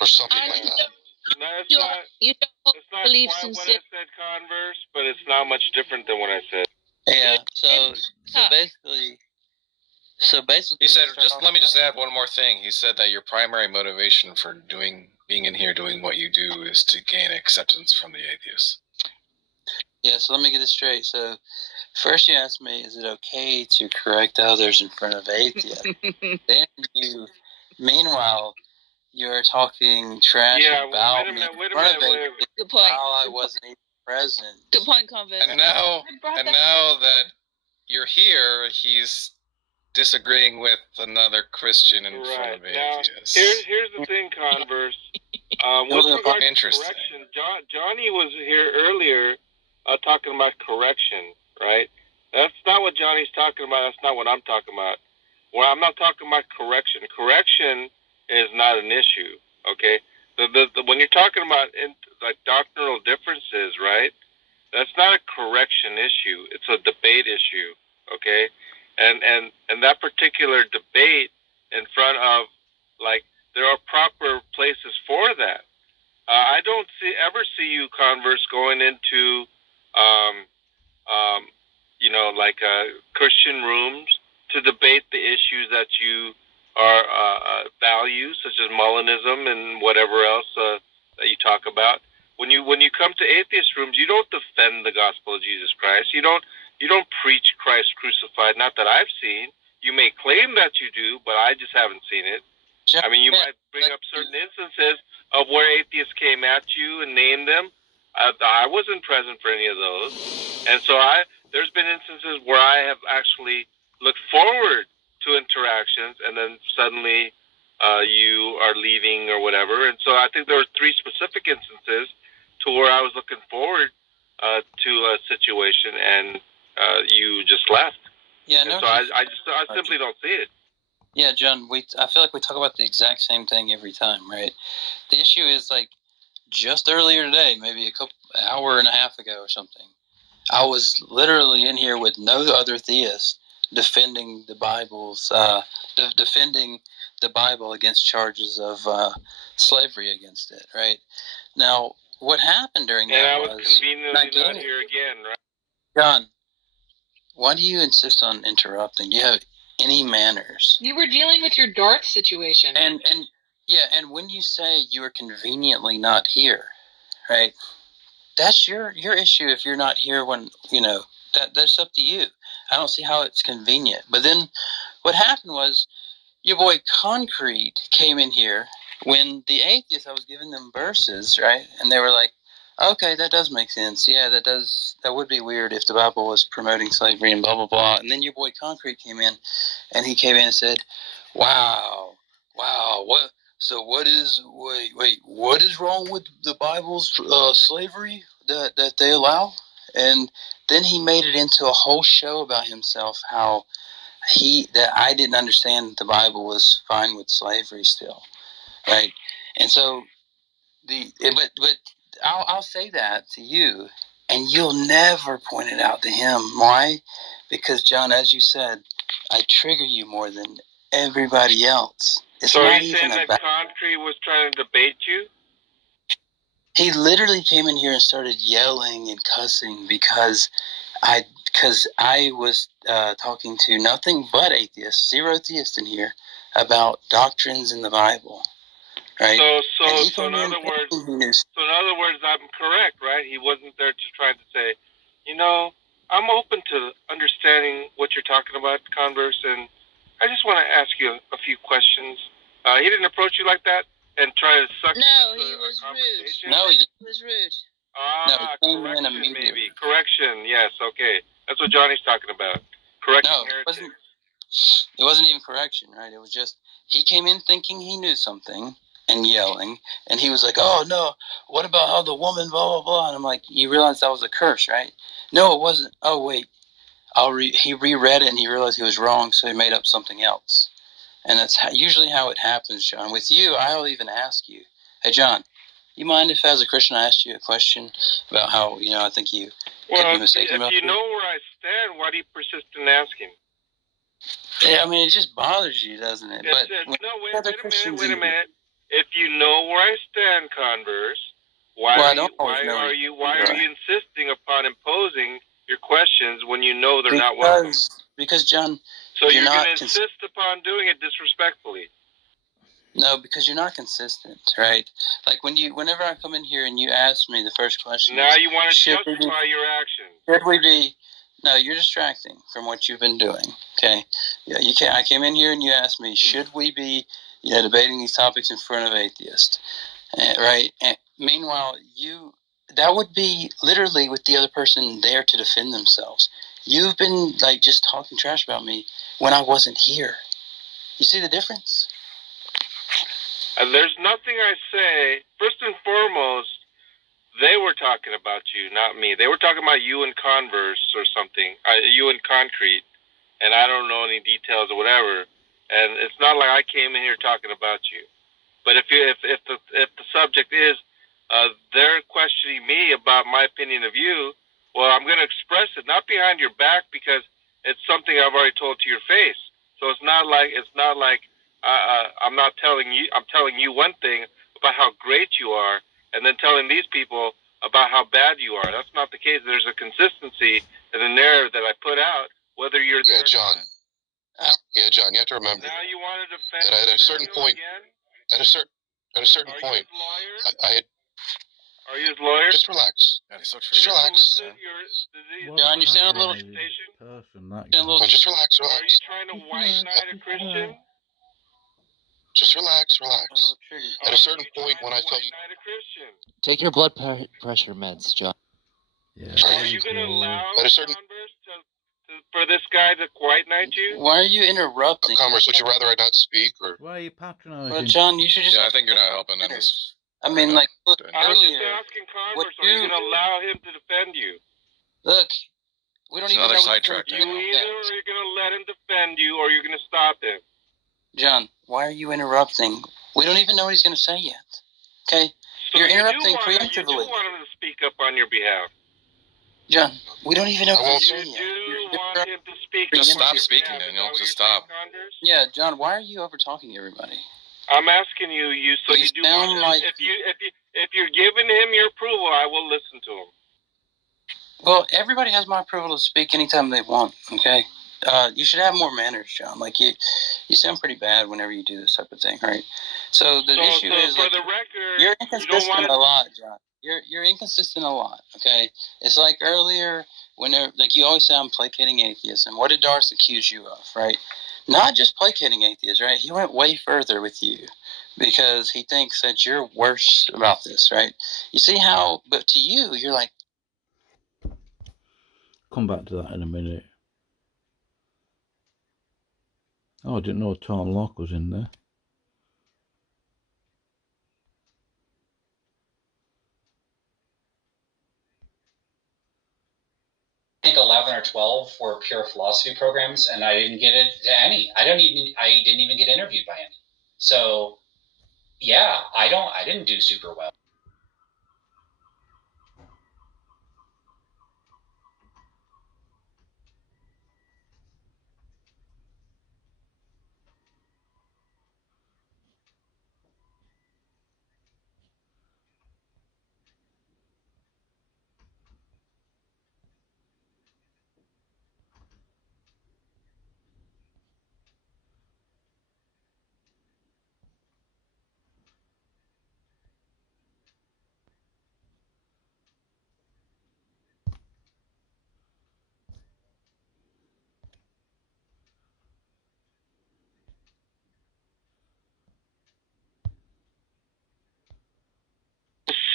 or something like that. No, it's not quite what I said, Converse, but it's not much different than what I said. Yeah. So basically, he said. Let me just add one more thing. He said that your primary motivation for being in here doing what you do is to gain acceptance from the atheists. Yeah. So let me get this straight. So first, you asked me, is it okay to correct others in front of atheists? Then meanwhile, you're talking trash about me in front of atheists while I wasn't even present. Good point, Converse. And now that you're here, he's disagreeing with another Christian in front of atheists. Here's the thing, Converse. With regard to correction, Johnny was here earlier talking about correction, right? That's not what Johnny's talking about. That's not what I'm talking about. Well, I'm not talking about correction. Correction is not an issue, okay? When you're talking about like doctrinal differences, right? That's not a correction issue. It's a debate issue, okay? And that particular debate in front of, like, there are proper places for that. I don't ever see you, Converse, going into like Christian rooms to debate the issues that you value, such as Molinism and whatever else that you talk about. When you come to atheist rooms, you don't defend the gospel of Jesus Christ. You don't preach Christ crucified. Not that I've seen. You may claim that you do, but I just haven't seen it. I mean, you might bring up certain instances of where atheists came at you and named them. I wasn't present for any of those, and so there's been instances where I have actually looked forward to interactions, and then suddenly you are leaving or whatever. And so I think there were 3 specific instances to where I was looking forward to a situation, and you just left. Yeah, no. So I simply don't see it. Yeah, John. I feel like we talk about the exact same thing every time, right? The issue is, like, just earlier today, maybe hour and a half ago or something, I was literally in here with no other theist defending the defending the Bible against charges of slavery against it, right? Now, what happened during that was... And I was conveniently not here again, right? John, why do you insist on interrupting? Do you have any manners? You were dealing with your Darth situation. And when you say you are conveniently not here, right? That's your issue if you're not here when, that's up to you. I don't see how it's convenient. But then what happened was your boy Concrete came in here when the atheists, I was giving them verses, right? And they were like, okay, that does make sense. Yeah, that would be weird if the Bible was promoting slavery and blah, blah, blah. And then your boy Concrete came in, and he came in and said, wow, what? So what is wrong with the Bible's slavery that they allow? And then he made it into a whole show about himself, how that I didn't understand that the Bible was fine with slavery still, right? And so but I'll say that to you, and you'll never point it out to him. Why? Because, John, as you said, I trigger you more than everybody else. It's so not you're even saying that Concrete was trying to debate you? He literally came in here and started yelling and cussing because I was talking to nothing but atheists, 0 theists in here, about doctrines in the Bible, right? So in other words, I'm correct, right? He wasn't there to try to say, I'm open to understanding what you're talking about, Converse, and I just want to ask you a few questions. He didn't approach you like that and try to suck you into he was a conversation? rude. No, he He was rude. Correction, maybe. Correction, yes, okay. That's what Johnny's talking about. Correction no, heretic. it wasn't even correction, right? It was just he came in thinking he knew something and yelling, and he was like, "Oh no, what about how the woman blah blah blah?" And I'm like, "You realize that was a curse, right?" No, it wasn't. Oh wait, he reread it and he realized he was wrong, so he made up something else. And that's usually how it happens, John. With you, I'll even ask you, "Hey, John, you mind if, as a Christian, I asked you a question about how I think you could be mistaken about If you know where I stand, why do you persist in asking? Yeah, I mean, it just bothers you, doesn't it? But wait a minute. If you know where I stand, Converse, why are you insisting upon imposing your questions when you know they're not welcome? Because John, so you're going to insist upon doing it disrespectfully. No, because you're not consistent, right? Like whenever I come in here and you ask me the first question. Now you want to justify your action. Should we be? No, you're distracting from what you've been doing. Okay, yeah, you can't. I came in here and you asked me, should we be, debating these topics in front of atheists, right? And meanwhile, that would be literally with the other person there to defend themselves. You've been like just talking trash about me when I wasn't here. You see the difference? There's nothing I say. First and foremost, they were talking about you, not me. They were talking about you in Converse or something. You in Concrete, and I don't know any details or whatever. And it's not like I came in here talking about you. But if the subject is they're questioning me about my opinion of you, well, I'm going to express it not behind your back because it's something I've already told to your face. So it's not like I'm not telling you. I'm telling you one thing about how great you are, and then telling these people about how bad you are. That's not the case. There's a consistency in the narrative that I put out, whether you're there. John. Yeah, John. You have to remember now you want to defend that at a certain point, at a certain point, I had. Are you his lawyer? Just relax. Just relax. John, you sound a little. Just relax. Are you trying to white knight a Christian? Just relax. At a certain point, when I felt you. Take your blood pressure meds, John. Yeah. Are you going to allow Converse for this guy to white knight you? Why are you interrupting? Converse, would you rather I not speak or? Why are you patronizing? Well, John, you should just. Yeah, I think you're not helping in this. I mean, like, look, I'm earlier. just asking Converse, are you going to allow him to defend you? Look, we don't even know. Another sidetrack. You either are you going to let him defend you, or you're going to stop him. John, why are you interrupting? We don't even know what he's going to say yet. Okay, so you're interrupting preemptively. You do want him to speak up on your behalf. John, we don't even know what he's saying yet. You want him to speak. Just stop speaking, Daniel. Just stop. Yeah, John, why are you over talking everybody? I'm asking you. You do want like if you're giving him your approval, I will listen to him. Well, everybody has my approval to speak anytime they want. Okay, you should have more manners, John. Like you sound pretty bad whenever you do this type of thing, right? So the issue is, for the record, you're inconsistent a lot, John. You're inconsistent a lot. Okay, it's like earlier whenever, like you always say, I'm placating atheists, and what did Darth accuse you of, right? Not just placating atheists, right? He went way further with you because he thinks that you're worse about this, right? You see how, but to you, you're like. Come back to that in a minute. Oh, I didn't know Tom Locke was in there. I think 11 or 12 were pure philosophy programs, and I didn't get into any. I didn't even get interviewed by any. So, yeah, I didn't do super well.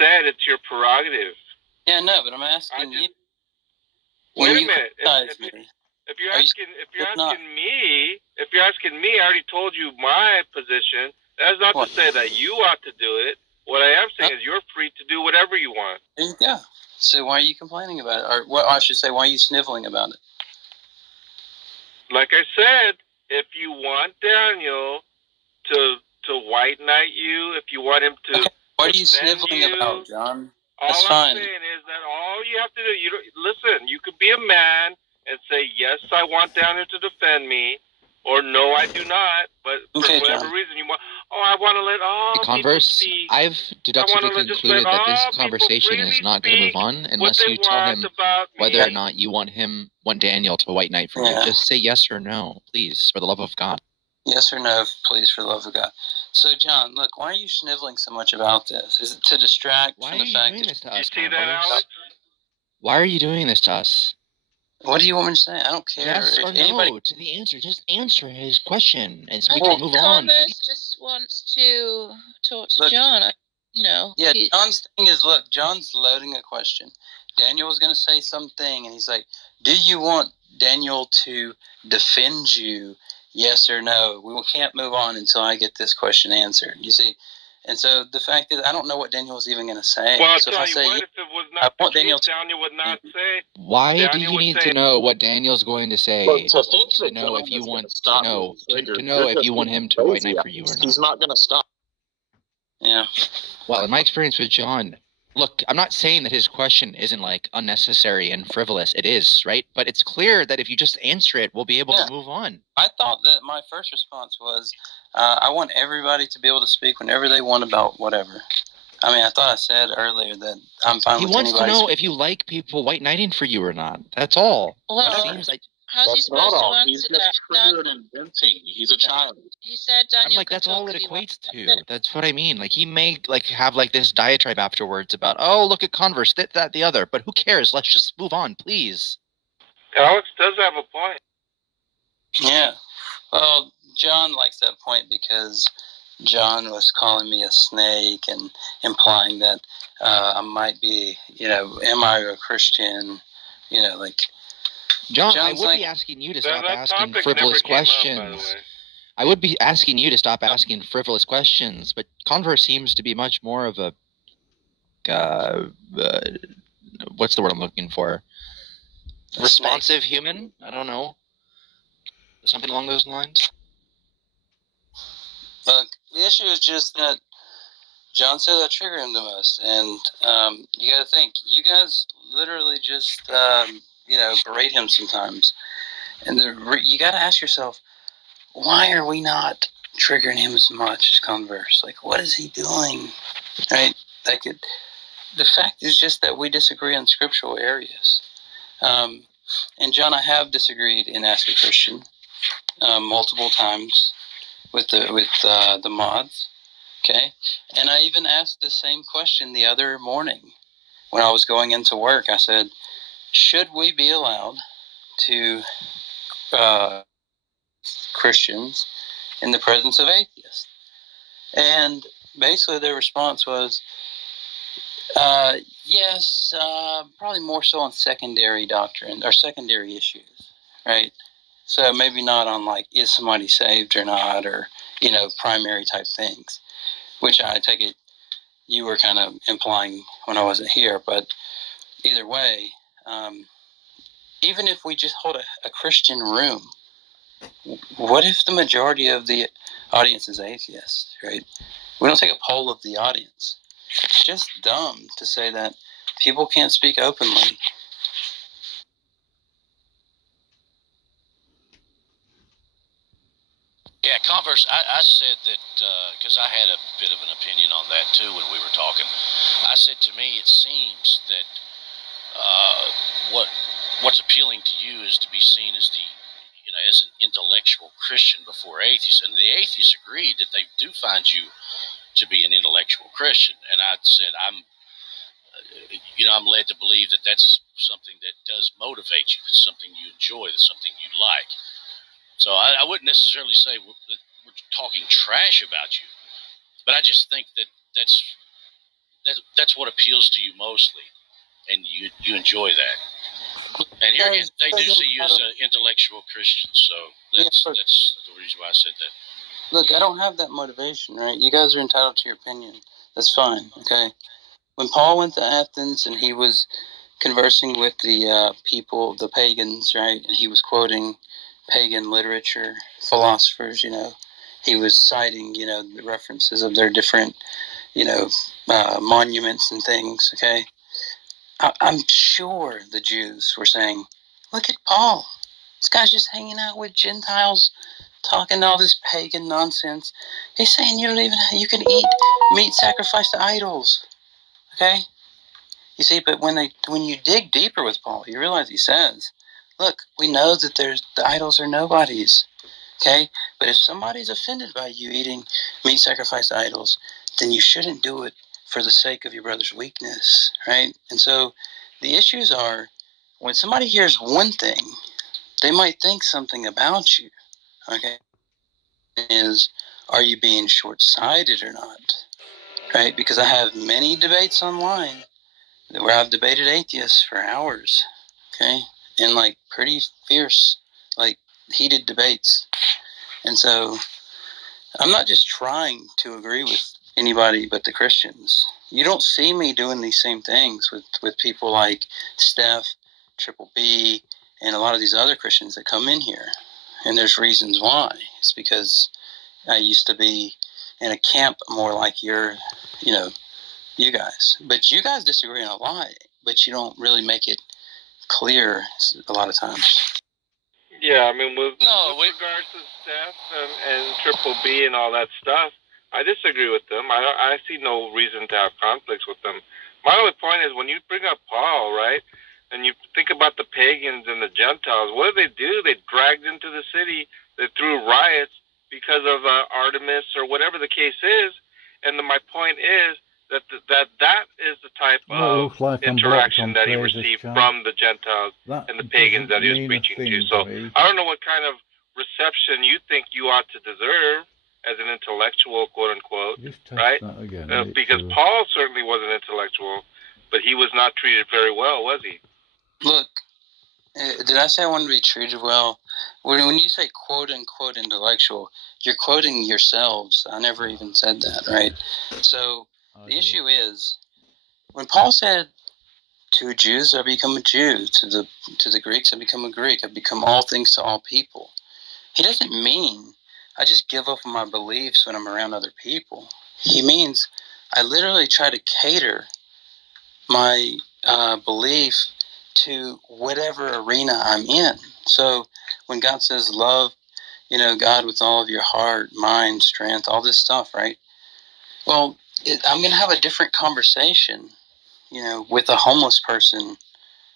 said it's your prerogative. Yeah, no, but I'm asking you. Wait a minute. If you're asking me, I already told you my position. That's not to say that you ought to do it. What I am saying is you're free to do whatever you want. There you go. So why are you complaining about it? Or well, I should say, why are you sniveling about it? Like I said, if you want Daniel to white knight you, if you want him to what are you sniveling about, John? That's all I'm fine. saying is that all you have to do, listen, you could be a man and say, yes, I want Daniel to defend me, or no, I do not, but for whatever reason you want, I want to let all Converse, people speak. I've deductively concluded that this conversation is not going to move on unless you tell him whether or not you want Daniel to white knight for you. Just say yes or no, please, for the love of God. Yes or no, please, for the love of God. So, John, look, why are you sniveling so much about this? Is it to distract from the fact that you see that, Alex? Why are you doing this to us? What do you want me to say? I don't care. Yes or no to the answer. Just answer his question, and so we can move on. Converse just wants to talk to John. Yeah, John's thing is, look, John's loading a question. Daniel was going to say something, and he's like, do you want Daniel to defend you? Yes or no? We can't move on until I get this question answered. You see? And so the fact is, I don't know what Daniel was even going to say. Well, I'll so tell if I say, you what, if it was not the case, Daniel would not say. Why do you need to know what Daniel's going to say to know if you want if you want him to white knight for you or not? He's not going to stop. Yeah. Well, in my experience with John, look, I'm not saying that his question isn't like unnecessary and frivolous. It is, right? But it's clear that if you just answer it, we'll be able to move on. I thought that my first response was, I want everybody to be able to speak whenever they want about whatever. I mean, I thought I said earlier that I'm fine with anybody. He wants to know if you like people white knighting for you or not. That's all. Well, it seems like how's he supposed to answer that? Triggered and venting. He's a child. He said Daniel. I'm like, that's all it equates to. That's what I mean. Like, he may have this diatribe afterwards about, oh, look at Converse, that, the other. But who cares? Let's just move on, please. Alex does have a point. Yeah. Well, John likes that point because John was calling me a snake and implying that I might be, am I a Christian? John, John's I would be asking you to stop asking frivolous questions. I would be asking you to stop asking frivolous questions, but Converse seems to be much more of a, what's the word I'm looking for? Responsive human? I don't know. Something along those lines? Look, the issue is just that John said I trigger him the most, and you got to think, you guys literally just, berate him sometimes, and you got to ask yourself, why are we not triggering him as much as Converse? Like, what is he doing? Right? The fact is just that we disagree on scriptural areas. And John, I have disagreed in Ask a Christian multiple times with the mods. Okay, and I even asked the same question the other morning when I was going into work. I said, should we be allowed to Christians in the presence of atheists? And basically their response was, yes, probably more so on secondary doctrine or secondary issues, right? So maybe not on is somebody saved or not, or, primary type things, which I take it you were kind of implying when I wasn't here. But either way, even if we just hold a Christian room, what if the majority of the audience is atheist, right? We don't take a poll of the audience. It's just dumb to say that people can't speak openly. Yeah, Converse, I said that, because I had a bit of an opinion on that too when we were talking. I said, to me, it seems that what's appealing to you is to be seen as as an intellectual Christian before atheists. And the atheists agreed that they do find you to be an intellectual Christian. And I said, I'm led to believe that that's something that does motivate you. It's something you enjoy. It's something you like. So I wouldn't necessarily say we're talking trash about you, but I just think that that's that's what appeals to you mostly, and you enjoy that. And here again, they do see you as an intellectual Christian, so that's the reason why I said that. Look, I don't have that motivation, right? You guys are entitled to your opinion. That's fine, okay? When Paul went to Athens and he was conversing with the people, the pagans, right? And he was quoting pagan literature, philosophers, he was citing, the references of their different, monuments and things, okay? I'm sure the Jews were saying, look at Paul. This guy's just hanging out with Gentiles, talking all this pagan nonsense. He's saying you can eat meat sacrificed to idols, okay? You see, but when you dig deeper with Paul, you realize he says, look, we know that the idols are nobodies, okay? But if somebody's offended by you eating meat sacrificed to idols, then you shouldn't do it for the sake of your brother's weakness, right? And so the issues are, when somebody hears one thing, they might think something about you, okay? Is, are you being short-sighted or not, right? Because I have many debates online where I've debated atheists for hours, okay? And like pretty fierce, like heated debates. And so I'm not just trying to agree with anybody but the Christians. You don't see me doing these same things with people like Steph, Triple B, and a lot of these other Christians that come in here. And there's reasons why. It's because I used to be in a camp more like you guys. But you guys disagree on a lot, but you don't really make it clear a lot of times. Yeah, I mean, with regards to Steph and Triple B and all that stuff, I disagree with them. I see no reason to have conflicts with them. My only point is, when you bring up Paul, right, and you think about the pagans and the Gentiles, what did they do? They dragged into the city. They threw riots because of Artemis or whatever the case is. And my point is that is the type of interaction that he received from the Gentiles and the pagans that he was preaching to. So I don't know what kind of reception you think you ought to deserve as an intellectual, quote unquote, right? Because Paul certainly was an intellectual, but he was not treated very well, was he? Look, did I say I wanted to be treated well? When you say quote unquote intellectual, you're quoting yourselves. I never even said that, right? So the issue is, when Paul said, to Jews I become a Jew, to the Greeks I become a Greek, I become all things to all people, he doesn't mean I just give up on my beliefs when I'm around other people. He means I literally try to cater my belief to whatever arena I'm in. So when God says love, God with all of your heart, mind, strength, all this stuff, right? Well, I'm going to have a different conversation, with a homeless person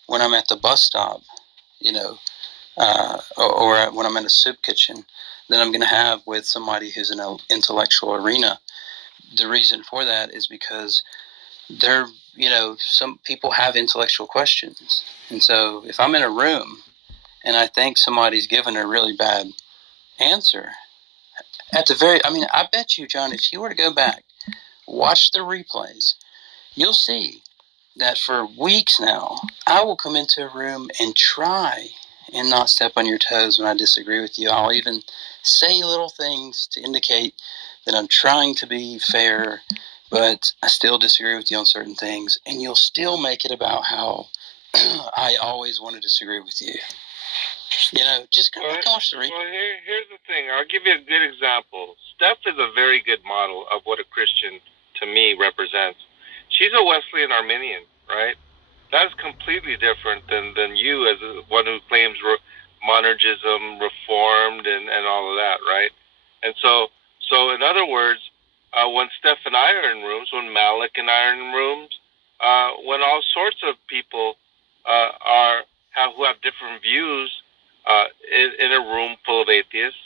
when I'm at the bus stop, or when I'm in a soup kitchen, than I'm going to have with somebody who's in an intellectual arena. The reason for that is because some people have intellectual questions. And so if I'm in a room and I think somebody's given a really bad answer, I bet you, John, if you were to go back, watch the replays, you'll see that for weeks now, I will come into a room and try and not step on your toes when I disagree with you. I'll even say little things to indicate that I'm trying to be fair, but I still disagree with you on certain things, and you'll still make it about how I always want to disagree with you. Just go back and watch the replay. Well, here's the thing. I'll give you a good example. Steph is a very good model of what a Christian, to me, represents. She's a Wesleyan Arminian, right? That's completely different than you as one who claims monergism, Reformed, and all of that, right? And so in other words, when Steph and I are in rooms, when Malik and I are in rooms, when all sorts of people who have different views in a room full of atheists,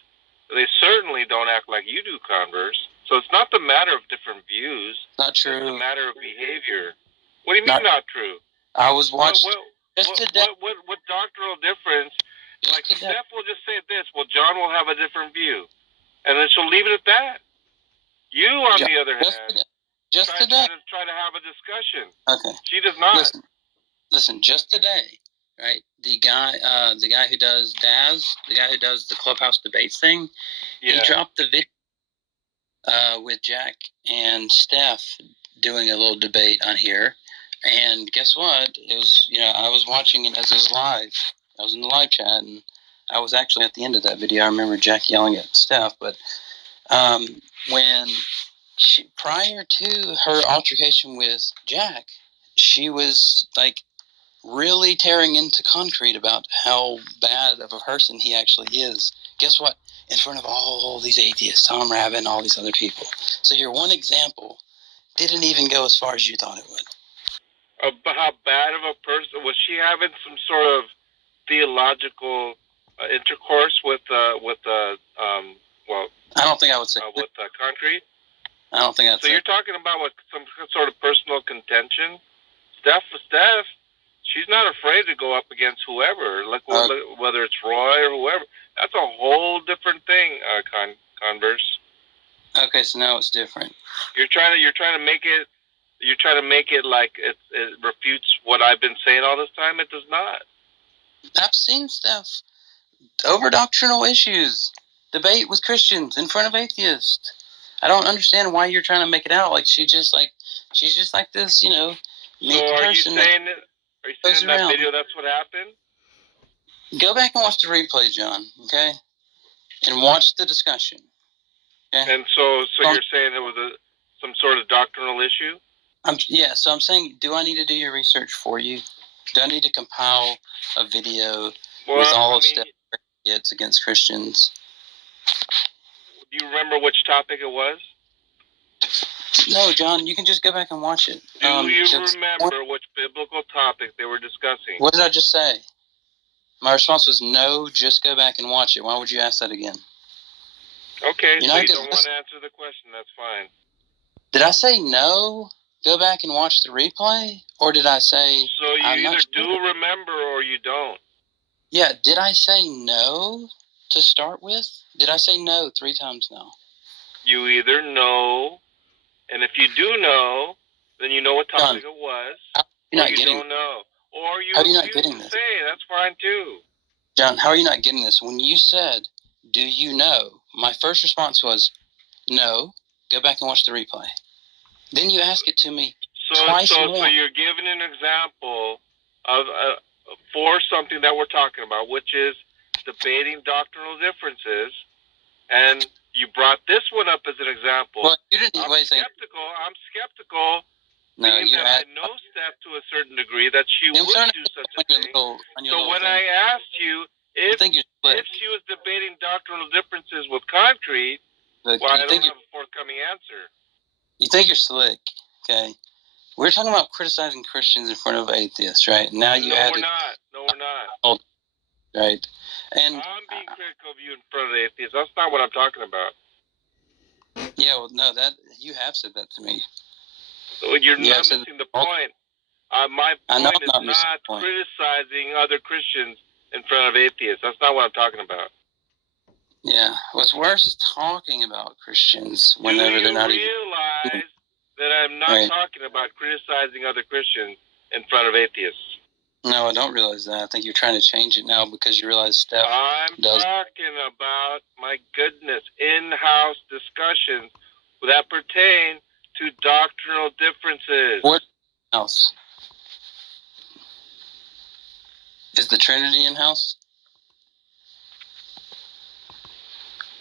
they certainly don't act like you do, Converse. So it's not the matter of different views. Not true. It's the matter of behavior. What do you mean not true? I was watching. What doctrinal difference? Like Steph will just say this. Well, John will have a different view, and then she'll leave it at that. You, on the other hand, just today. Try to have a discussion. Okay. She does not. Listen. Just today, right? The guy who does Daz, the guy who does the Clubhouse debates thing, he dropped the video with Jack and Steph doing a little debate on here. And guess what? It was, I was watching it as it was live. I was in the live chat, and I was actually at the end of that video. I remember Jack yelling at Steph, but when prior to her altercation with Jack, she was like really tearing into Concrete about how bad of a person he actually is. Guess what? In front of all these atheists, Tom Rabbit and all these other people. So your one example didn't even go as far as you thought it would. About how bad of a person was she having? Some sort of theological intercourse with I don't think I would say with Concrete. I don't think I'd say. So you're talking about some sort of personal contention. Steph, she's not afraid to go up against whoever, whether it's Roy or whoever. That's a whole different thing, Converse. Okay, so now it's different. You're trying to make it like it refutes what I've been saying all this time. It does not. I've seen Steph over doctrinal issues debate with Christians in front of atheists. I don't understand why you're trying to make it out like she's just like this, meek person. Are you saying in that video that's what happened? Go back and watch the replay, John, okay? And watch the discussion. Okay? And so you're saying it was some sort of doctrinal issue? So I'm saying, do I need to do your research for you? Do I need to compile a video with all of Steph's hits against Christians? Do you remember which topic it was? No, John, you can just go back and watch it. Do you remember which biblical topic they were discussing? What did I just say? My response was no, just go back and watch it. Why would you ask that again? Okay, so you don't want to answer the question, that's fine. Did I say no, go back and watch the replay? Or did I say... So you either do remember or you don't. Yeah, did I say no to start with? Did I say no 3 times now? You either know, and if you do know, then you know what topic it was, or you don't know. Or you refuse to say, that's fine too. John, how are you not getting this? When you said, do you know? My first response was, no, go back and watch the replay. Then you ask it to me twice more. So you're giving an example of for something that we're talking about, which is debating doctrinal differences, and you brought this one up as an example. Well, you didn't I'm skeptical. No, I know Steph to a certain degree that she would do such a thing. So when I asked you if she was debating doctrinal differences with Concrete, I don't have a forthcoming answer. You think you're slick, okay? We're talking about criticizing Christians in front of atheists, right? Now you added... No, we're not. Right. And I'm being critical of you in front of the atheists. That's not what I'm talking about. Yeah, well, no, you have said that to me. So you're not missing the point. My point is not criticizing other Christians in front of atheists. That's not what I'm talking about. Yeah. What's worse is talking about Christians whenever they're not even... Do you realize that I'm not talking about criticizing other Christians in front of atheists? No, I don't realize that. I think you're trying to change it now because you realize Steph does... I'm talking about, my goodness, in-house discussions that pertain to doctrinal differences. What else? Is the Trinity in-house?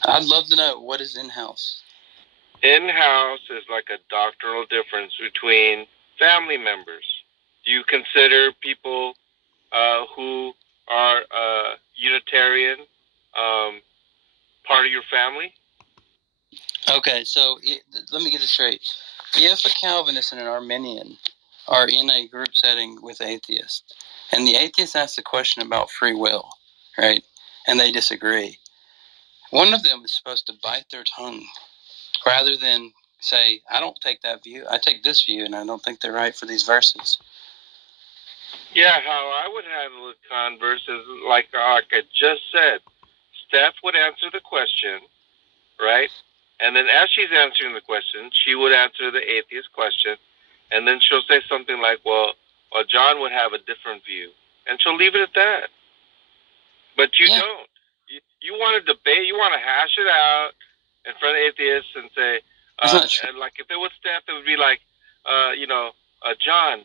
I'd love to know what is in-house. In-house is like a doctrinal difference between family members. Do you consider people who are Unitarian part of your family? Okay, so let me get this straight. If a Calvinist and an Arminian are in a group setting with atheists, and the atheist asks a question about free will, right, and they disagree, one of them is supposed to bite their tongue rather than say, I don't take that view, I take this view, and I don't think they're right for these verses. Yeah, how I would handle the converse is like I just said. Steph would answer the question, right? And then as she's answering the question, she would answer the atheist question, and then she'll say something like, well, John would have a different view. And she'll leave it at that. But you don't. You want to debate, you want to hash it out in front of atheists and say, and like if it was Steph, it would be like, John,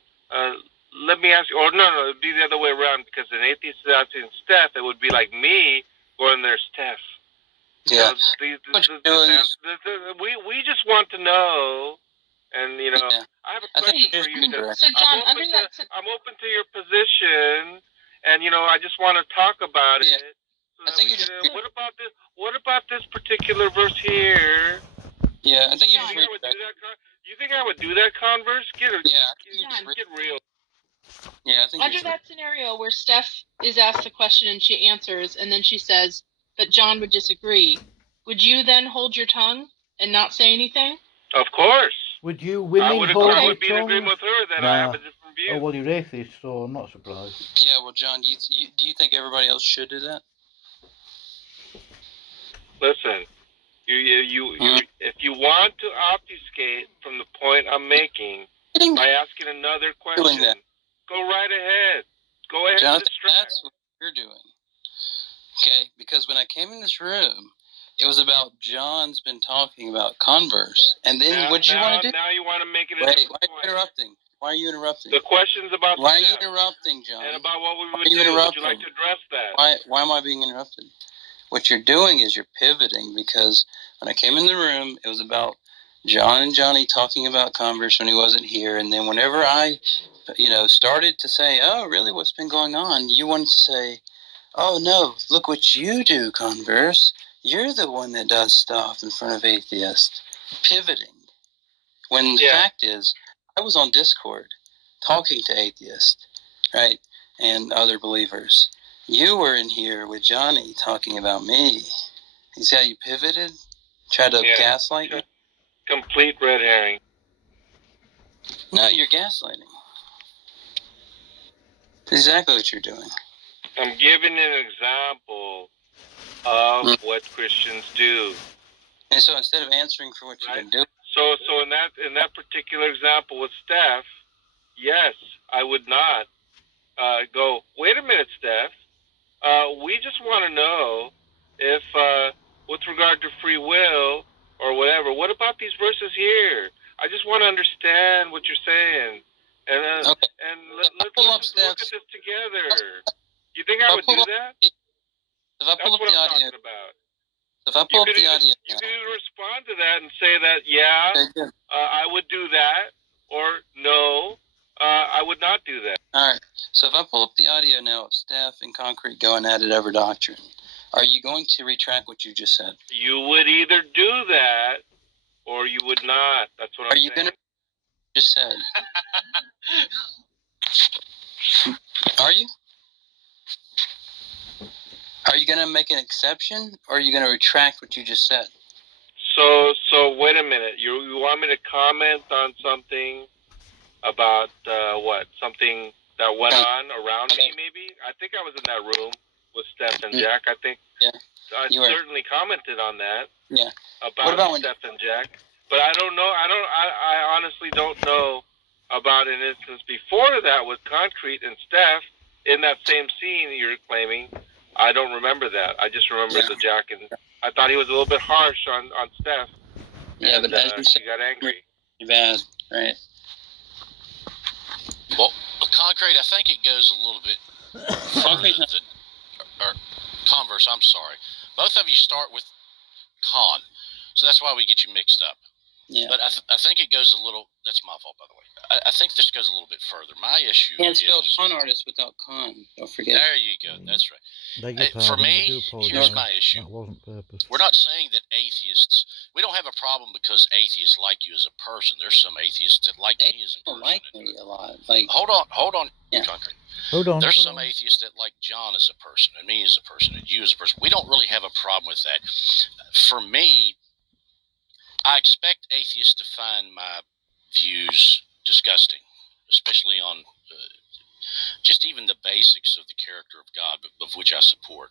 let me ask you, or no, it would be the other way around, because an atheist is asking Steph, it would be like me going there, Steph. Yeah. We just want to know, and I have a question for you. So John, I'm open to your position, and I just want to talk about it. I think you just. What about this particular verse here? Yeah, I think you just. You think I would do that, Converse? Get real. Yeah, I think. Under that scenario where Steph is asked the question and she answers, and then she says, "But John would disagree," would you then hold your tongue and not say anything? Of course. Would you willingly hold I would be in agreement with her that I have a different view. Oh, well, you're atheist, so I'm not surprised. Yeah, well, John, do you think everybody else should do that? Listen, if you want to obfuscate from the point I'm making by asking another question, go right ahead. Go ahead and distract. That's what you're doing. Okay, because when I came in this room, it was about John's been talking about Converse, and then what you want to do? Now you want to make it. Wait, why are you interrupting? Why are you interrupting? The question's about. Why are you interrupting, John? And about what we would do. Would you like to address that? Why am I being interrupted? What you're doing is you're pivoting, because when I came in the room, it was about John and Johnny talking about Converse when he wasn't here, and then whenever I, started to say, "Oh, really? What's been going on?" You want to say, "Oh no, look what you do, Converse. You're the one that does stuff in front of atheists," pivoting. When the fact is, I was on Discord talking to atheists, right, and other believers. You were in here with Johnny talking about me. You see how you pivoted? Tried to gaslight me? Complete red herring. No, you're gaslighting. That's exactly what you're doing. I'm giving an example of what Christians do. And so instead of answering for what you've been doing. So in that particular example with Steph, yes, I would not go, wait a minute, Steph. We just want to know if, with regard to free will or whatever, what about these verses here? I just want to understand what you're saying. And let's just look at this together. You think I would do that? If I pull up the audio, if I pull up the audio, you can either respond to that and say that, I would do that, or no, I would not do that. All right. So if I pull up the audio now of Steph and Concrete going at it over doctrine, are you going to retract what you just said? You would either do that, or you would not. That's what I'm saying. Are you going to just said? Are you? Are you going to make an exception, or are you going to retract what you just said? So wait a minute. You want me to comment on something about what? Something that went on around me, maybe? I think I was in that room with Steph and Jack. I think I certainly commented on that. Yeah. About Steph and Jack. But I don't know. I honestly don't know about an instance before that with Concrete and Steph in that same scene you're claiming. I don't remember that. I just remember the Jack, and I thought he was a little bit harsh on Steph. Yeah, but as you said, she got angry. Bad, right? Well, Concrete, I think it goes a little bit further than, or Converse, I'm sorry. Both of you start with Con, so that's why we get you mixed up. Yeah. But I think it goes a little, that's my fault, by the way. I think this goes a little bit further. My issue is... Can't spell con artist without con. Don't forget. There you go. That's right. For me, here's my issue. That wasn't purpose. We're not saying that atheists... We don't have a problem because atheists like you as a person. There's some atheists that like me as a person. Like me a lot. Like, hold on. Yeah. Concrete. Hold on. There's some atheists that like John as a person, and me as a person, and you as a person. We don't really have a problem with that. For me, I expect atheists to find my views disgusting, especially on just even the basics of the character of God, of which I support.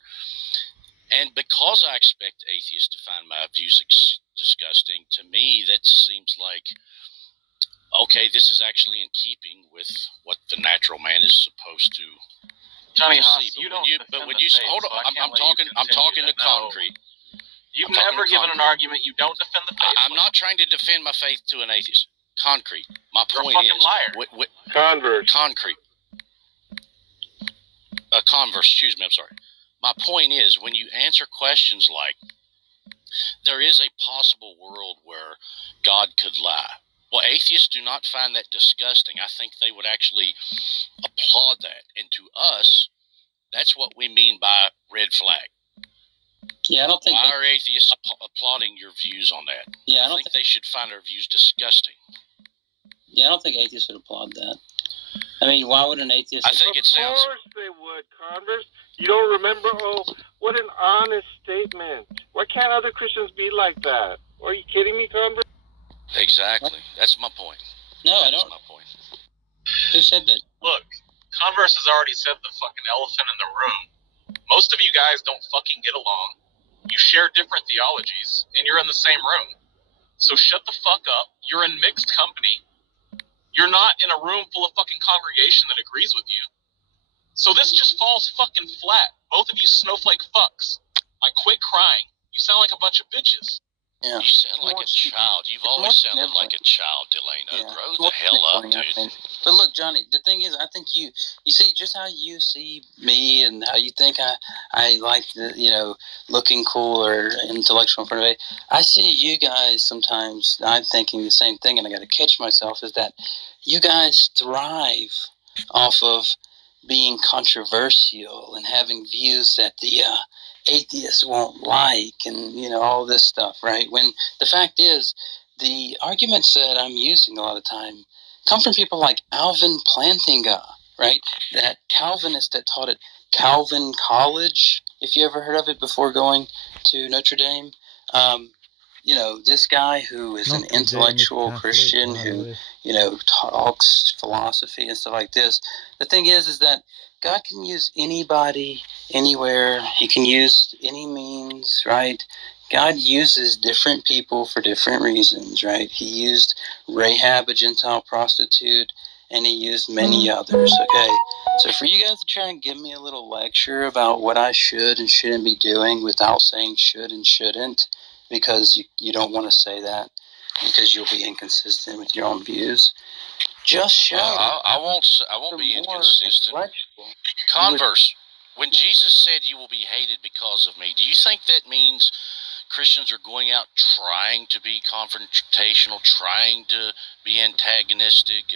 And because I expect atheists to find my views disgusting, to me that seems like, okay, this is actually in keeping with what the natural man is supposed to Johnny Haas, see. you don't. But when you hold on, I'm talking to concrete. You've never given an argument. You don't defend the faith. I'm not trying to defend my faith to an atheist. Concrete. My point You're a fucking liar. Converse. Concrete. Converse. Excuse me. I'm sorry. My point is, when you answer questions like, there is a possible world where God could lie. Well, atheists do not find that disgusting. I think they would actually applaud that. And to us, that's what we mean by red flag. Yeah, I don't think. Why are atheists applauding your views on that? Yeah, I think they should find our views disgusting. Yeah, I don't think atheists would applaud that. I mean, why would an atheist? I think it sounds. Of course they would, Converse. You don't remember? Oh, what an honest statement. Why can't other Christians be like that? Are you kidding me, Converse? Exactly. That's my point. No, I don't. That's my point. Who said that? Look, Converse has already said the fucking elephant in the room. Most of you guys don't fucking get along. You share different theologies, and you're in the same room. So shut the fuck up. You're in mixed company. You're not in a room full of fucking congregation that agrees with you. So this just falls fucking flat. Both of you snowflake fucks. Like, quit crying. You sound like a bunch of bitches. Yeah. You sound like a child. You've always sounded like a child, Delano. Yeah. Grow the hell up, dude. But look, Johnny, the thing is, I think you see just how you see me and how you think I like the, looking cool or intellectual in front of it. I see you guys sometimes, I'm thinking the same thing, and I got to catch myself, is that you guys thrive off of being controversial and having views that the atheists won't like, and all this stuff, right? When the fact is, the arguments that I'm using a lot of the time come from people like Alvin Plantinga, right? That Calvinist that taught at Calvin College, if you ever heard of it before going to Notre Dame. This guy who is an intellectual Christian who, talks philosophy and stuff like this. The thing is that God can use anybody, anywhere. He can use any means, right? God uses different people for different reasons, right? He used Rahab, a Gentile prostitute, and he used many others, okay? So for you guys to try and give me a little lecture about what I should and shouldn't be doing without saying should and shouldn't, because you don't want to say that, because you'll be inconsistent with your own views, just show. I won't be inconsistent. Converse, when Jesus said you will be hated because of me, do you think that means Christians are going out trying to be confrontational, trying to be antagonistic,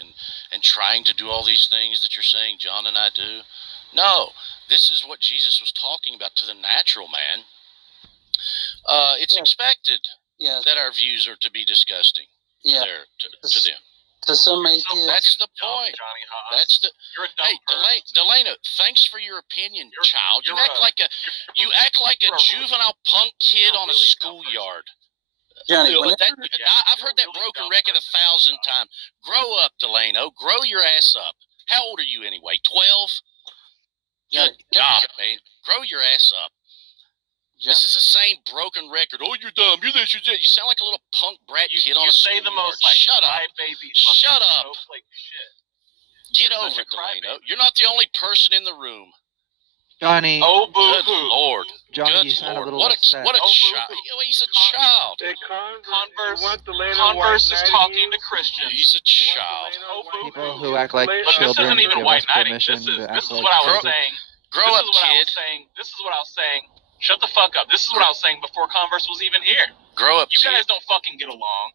and trying to do all these things that you're saying John and I do? No, this is what Jesus was talking about to the natural man. It's expected that our views are to be disgusting to them. To some atheists, that's the point. Johnny Haas. That's the. You're a dumb Hey, Delano, thanks for your opinion, child. You act like a juvenile punk kid on a schoolyard. Johnny, I've heard that broken record 1,000 times. Grow up, Delano. Grow your ass up. How old are you anyway? 12? Good God, man. Grow your ass up. This is the same broken record. Oh, you're dumb. You're this. You're that. You sound like a little punk brat kid on a schoolyard. You say the most like Shut up. baby. Shut up. Snowflake shit. Get over it, Delano. You're not the only person in the room. Johnny. Oh, boo-hoo. Good Lord. Johnny, Good you sound Lord. a little upset. What a child. He's a child. Hey, Converse is talking to Christians. He's a child. People who act like But children this isn't even give white us knighting. permission This to act is like what I was children. saying. Grow up, kid. This is what I was saying. Shut the fuck up. This is what I was saying before Converse was even here. Grow up, You kid. guys don't fucking get along.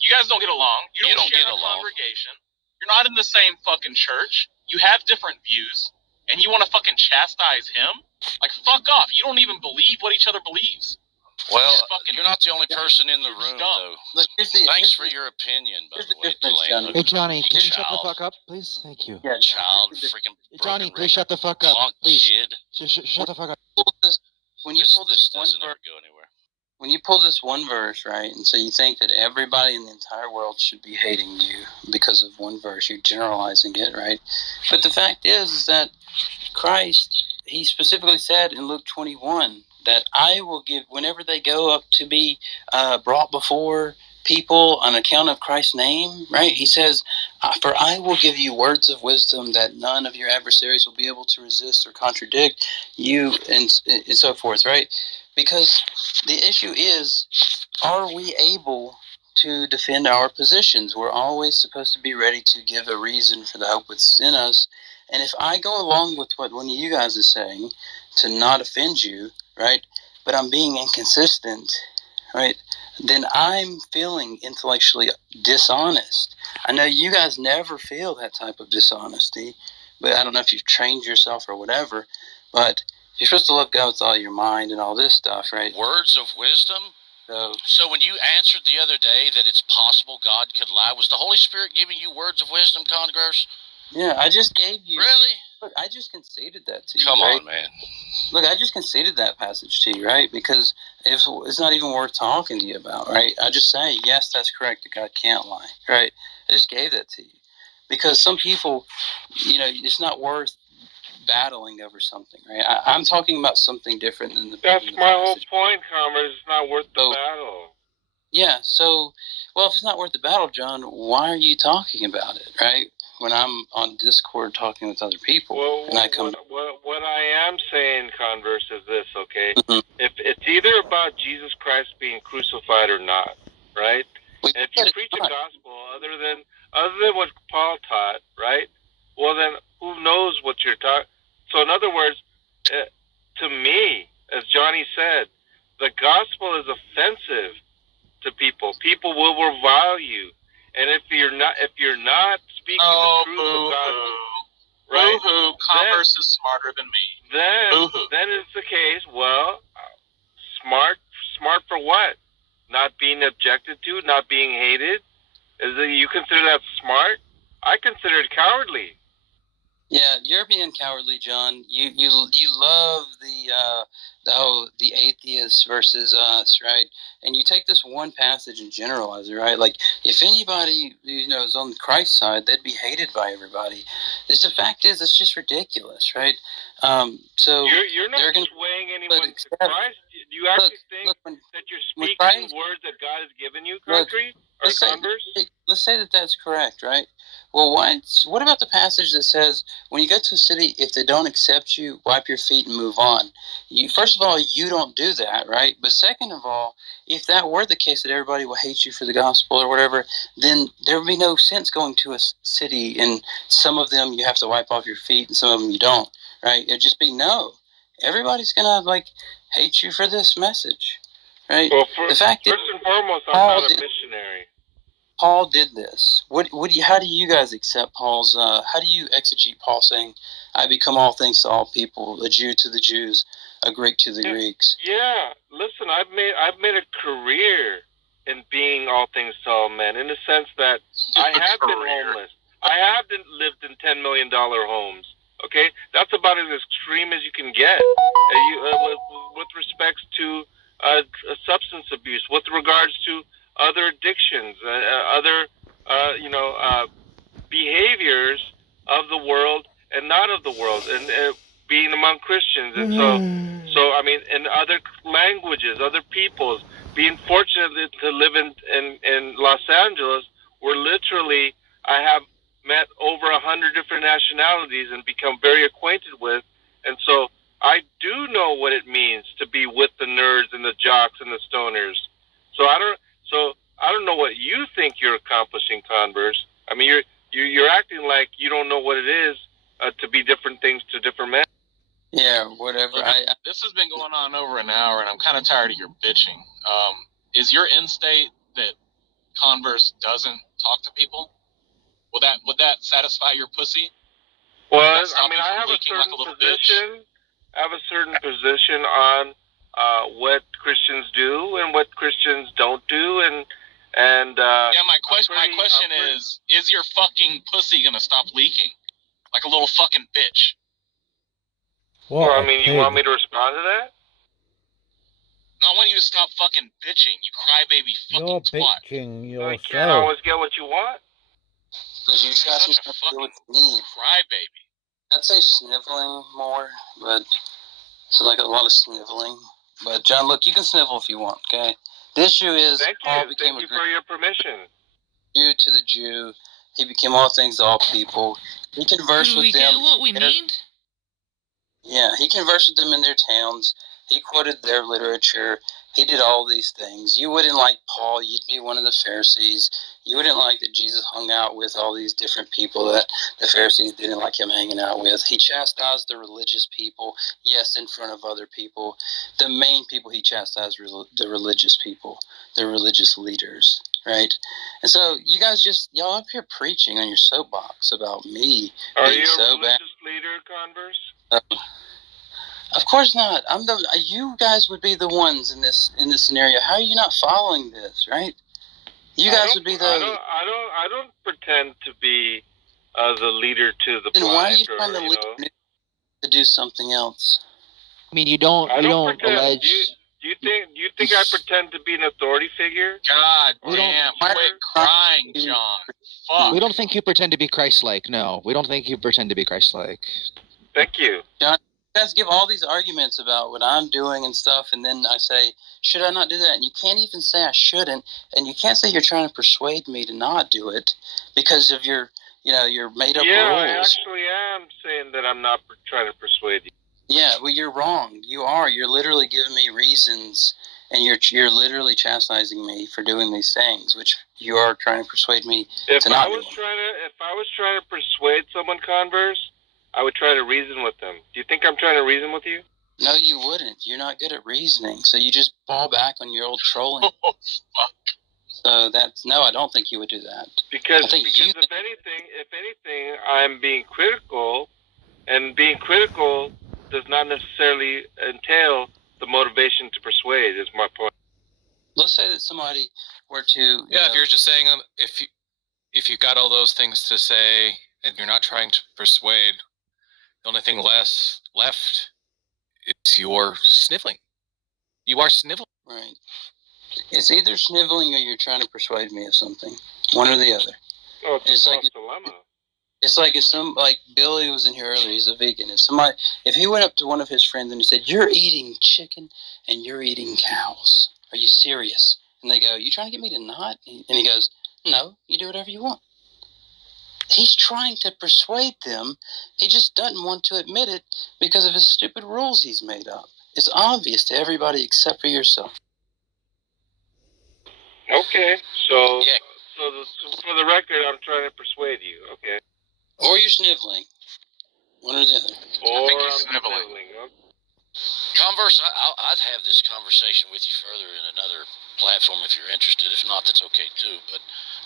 You guys don't get along. You don't share get a along. congregation. You're not in the same fucking church. You have different views. And you want to fucking chastise him? Like, fuck off. You don't even believe what each other believes. Well, you're not the only person in the room, though. Look, Thanks for your opinion, by the way, Delano. Hey, Johnny, can you shut the Child. fuck up, please? Thank you. Yeah, Child, freaking Johnny, broken please shut the fuck up. punk Please. kid. Shut the fuck up. When you pull this one doesn't ever verse, go anywhere. when you pull this one verse, right, and so you think that everybody in the entire world should be hating you because of one verse, you're generalizing it, right? But the fact is that Christ, he specifically said in Luke 21, that I will give whenever they go up to be brought before people on account of Christ's name, right? He says, for I will give you words of wisdom that none of your adversaries will be able to resist or contradict you, and so forth, right? Because the issue is, are we able to defend our positions? We're always supposed to be ready to give a reason for the hope within us. And if I go along with what one of you guys is saying, to not offend you, right, but I'm being inconsistent, right, then I'm feeling intellectually dishonest. I know you guys never feel that type of dishonesty, but I don't know if you've trained yourself or whatever, but you're supposed to love God with all your mind and all this stuff, right? Words of wisdom? So when you answered the other day that it's possible God could lie, was the Holy Spirit giving you words of wisdom, Converse? Yeah, I just gave you... Really? Look, I just conceded that to you, Come right? on, man. Look, I just conceded that passage to you, right? Because if it's not even worth talking to you about, right? I just say, yes, that's correct, that God can't lie, right? I just gave that to you. Because some people, it's not worth battling over something, right? I'm talking about something different than the... That's my whole point, Comrade. It's not worth the battle. Yeah, so, well, if it's not worth the battle, John, why are you talking about it, right? When I'm on Discord talking with other people, well, and I come... What I am saying, Converse, is this, okay? If it's either about Jesus Christ being crucified or not, right? And if you preach a gospel other than what Paul taught, right? Well, then who knows what you're talking? So, in other words, to me, as Johnny said, the gospel is offensive to people. People will revile you, and if you're not speaking the truth of God, right? Boo-hoo. Converse is smarter than me. Then it's the case. Well, smart for what? Not being objected to, not being hated. You consider that smart? I consider it cowardly. Yeah, you're being cowardly, John. You love the atheists versus us, right? And you take this one passage and generalize it, right? Like, if anybody is on Christ's side, they'd be hated by everybody. The fact is, it's just ridiculous, right? So you're not swaying anyone to Christ. Do you actually think that you're speaking words that God has given you, country or Converse? Let's say that that's correct, right? Well, what about the passage that says, when you go to a city, if they don't accept you, wipe your feet and move on? First of all, you don't do that, right? But second of all, if that were the case, that everybody will hate you for the gospel or whatever, then there would be no sense going to a city, and some of them you have to wipe off your feet and some of them you don't, right? It'd just be no. Everybody's going to, hate you for this message, right? Well, the fact first and foremost, I'm not a missionary. Paul did this. How do you guys accept Paul's? How do you exegete Paul saying, "I become all things to all people, a Jew to the Jews, a Greek to the Greeks"? Yeah, listen, I've made a career in being all things to all men, in the sense that I have been homeless. I have lived in $10 million homes. Okay, that's about as extreme as you can get. With respects to substance abuse, with regards to other addictions, other behaviors of the world and not of the world, and being among Christians, and so I mean, in other languages, other peoples. Being fortunate to live in Los Angeles, where literally I have met over 100 different nationalities and become very acquainted with, and so I do know what it means to be with the nerds and the jocks and the stoners. So I don't know what you think you're accomplishing, Converse. I mean, you're acting like you don't know what it is to be different things to different men. Yeah, whatever. This has been going on over an hour, and I'm kind of tired of your bitching. Is your end state that Converse doesn't talk to people? Would that satisfy your pussy? Well, I mean, I have a certain position. I have a certain position on what Christians do and what Christians don't do, and my question is your fucking pussy gonna stop leaking like a little fucking bitch? Well, I mean, you want me to respond to that? No, I want you to stop fucking bitching, you crybaby fucking twat. You're bitching yourself. You can't always get what you want. Because you got such a fucking crybaby. I'd say sniveling more, but it's like a lot of sniveling. But John, look, you can snivel if you want. Okay. The issue is Paul became Thank you for your permission. Jew to the Jew. He became all things to all people. He conversed with them. Get what we need? Yeah, he conversed with them in their towns. He quoted their literature. He did all these things. You wouldn't like Paul. You'd be one of the Pharisees. You wouldn't like that Jesus hung out with all these different people that the Pharisees didn't like him hanging out with. He chastised the religious people, yes, in front of other people. The main people he chastised were the religious people, the religious leaders, right? And so you guys y'all up here preaching on your soapbox about me being so bad. Are you a religious leader, Converse? Of course not. You guys would be the ones in this scenario. How are you not following this, right? You guys would be the. I don't pretend to be the leader to the then blind. Why are you trying to lead to do something else? I mean, you don't allege. Do you think I pretend to be an authority figure? God damn! Quit crying, John. Fuck. We don't think you pretend to be Christ-like. No, we don't think you pretend to be Christ-like. Thank you, John. You guys give all these arguments about what I'm doing and stuff, and then I say, should I not do that? And you can't even say I shouldn't, and you can't say you're trying to persuade me to not do it because of your made-up rules. Yeah, I actually am saying that I'm not trying to persuade you. Yeah, well, you're wrong. You are. You're literally giving me reasons, and you're literally chastising me for doing these things, which you are trying to persuade me to not do. If I was trying to persuade someone, Converse, I would try to reason with them. Do you think I'm trying to reason with you? No, you wouldn't. You're not good at reasoning, so you just fall back on your old trolling. So no, I don't think you would do that. Because if anything, I'm being critical, and being critical does not necessarily entail the motivation to persuade. Is my point. Let's say that somebody were to. If you're just saying if you got all those things to say and you're not trying to persuade. The only thing left is your sniveling. You are sniveling. Right. It's either sniveling or you're trying to persuade me of something. One or the other. Oh, it's like a dilemma. It's like like Billy was in here earlier. He's a vegan. If he went up to one of his friends and he said, "You're eating chicken and you're eating cows. Are you serious?" And they go, "You trying to get me to not?" And he goes, "No, you do whatever you want." He's trying to persuade them. He just doesn't want to admit it because of his stupid rules he's made up. It's obvious to everybody except for yourself. Okay, so for the record, I'm trying to persuade you, okay? Or you're sniveling. One or the other. Or I'm sniveling. Okay. Converse, I'd have this conversation with you further in another platform if you're interested. If not, that's okay too. But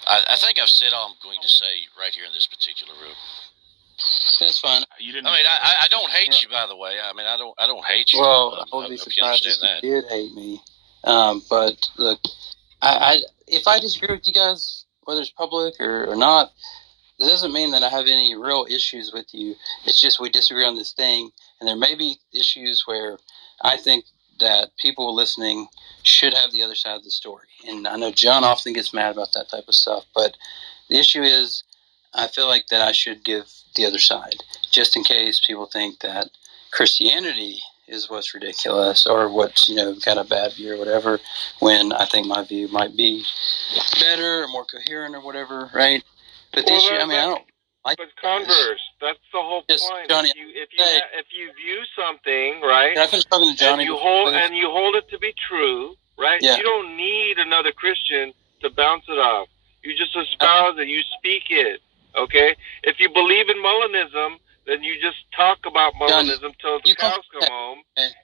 I think I've said all I'm going to say right here in this particular room. That's fine. I don't hate you, by the way. I mean, I don't hate you. Well, I would be surprised if you did hate me. But look, if I disagree with you guys, whether it's public or not, it doesn't mean that I have any real issues with you. It's just we disagree on this thing, and there may be issues where I think that people listening should have the other side of the story. And I know John often gets mad about that type of stuff, but the issue is I feel like that I should give the other side, just in case people think that Christianity is what's ridiculous or what's, got a bad view or whatever, when I think my view might be better or more coherent or whatever, right? But the issue, I don't like. But Converse, that's the whole point. Johnny, if you view something, right? Can I finish talking to Johnny? And you hold it to be true, right? Yeah. You don't need another Christian to bounce it off. You just espouse it. You speak it. Okay. If you believe in Molinism, then you just talk about Molinism till the cows come home,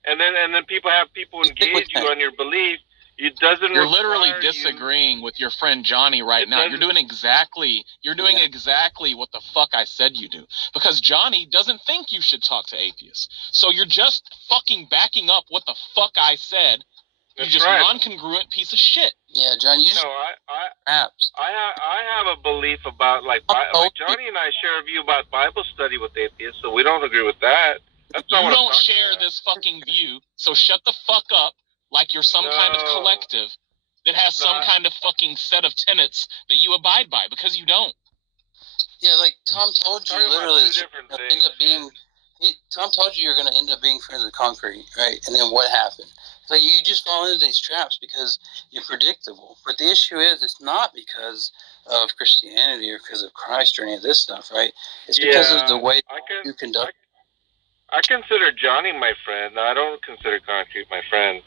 and then people engage you on your belief. You're literally disagreeing with your friend Johnny right now. You're doing exactly what the fuck I said you do. Because Johnny doesn't think you should talk to atheists. So you're just fucking backing up what the fuck I said. You're just non-congruent piece of shit. Yeah, John, I have a belief about like Johnny and I share a view about Bible study with atheists, so we don't agree with that. That's not you don't share this fucking view, so shut the fuck up. Like you're some kind of collective that has some kind of fucking set of tenets that you abide by, because you don't. Yeah, like Tom told you, literally, Tom told you you're going to end up being friends with Concrete, right? And then what happened? So you just fall into these traps because you're predictable. But the issue is, it's not because of Christianity or because of Christ or any of this stuff, right? It's because of the way you conduct. I consider Johnny my friend. I don't consider Concrete my friend.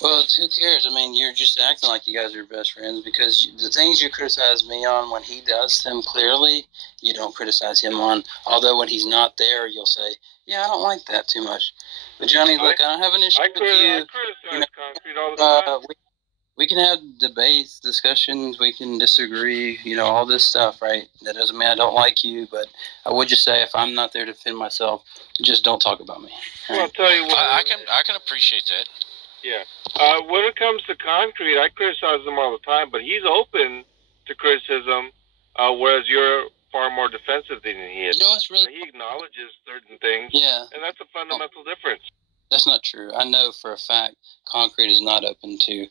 Well, who cares? I mean, you're just acting like you guys are best friends because the things you criticize me on when he does them clearly, you don't criticize him on. Although when he's not there, you'll say, yeah, I don't like that too much. But Johnny, look, I don't have an issue with you. I criticize Concrete all the time. We can have debates, discussions, we can disagree, all this stuff, right? That doesn't mean I don't like you, but I would just say if I'm not there to defend myself, just don't talk about me. Right? Well, I'll tell you what. I can appreciate that. Yeah. When it comes to Concrete, I criticize him all the time, but he's open to criticism, whereas you're far more defensive than he is. It's really he acknowledges certain things, and that's a fundamental difference. That's not true. I know for a fact Concrete is not open to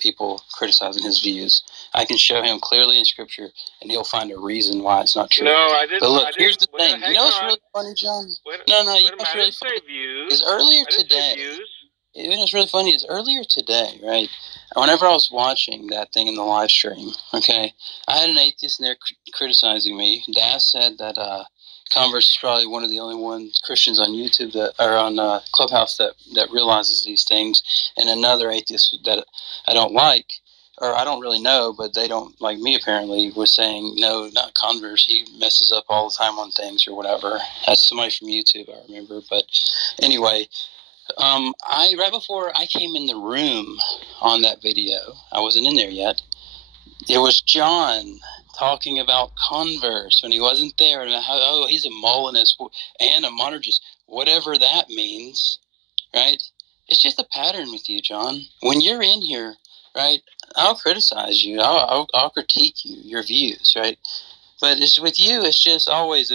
people criticizing his views. I can show him clearly in Scripture, and he'll find a reason why it's not true. No, I didn't. But look, here's the thing. You know what's really funny, John? You know what's really funny? Is earlier today. You know what's really funny is earlier today, right? Whenever I was watching that thing in the live stream, okay, I had an atheist in there criticizing me. Daz said that Converse is probably one of the only Christians on YouTube that are on Clubhouse that realizes these things, and another atheist that I don't like, or I don't really know, but they don't like me apparently, was saying, no, not Converse, he messes up all the time on things or whatever. That's somebody from YouTube, I remember. But anyway, right before I came in the room on that video, I wasn't in there yet, it was John talking about Converse when he wasn't there, and how, he's a Molinist and a monergist, whatever that means, right? It's just a pattern with you, John. When you're in here, right, I'll criticize you, I'll critique you, your views, right? But it's with you, it's just always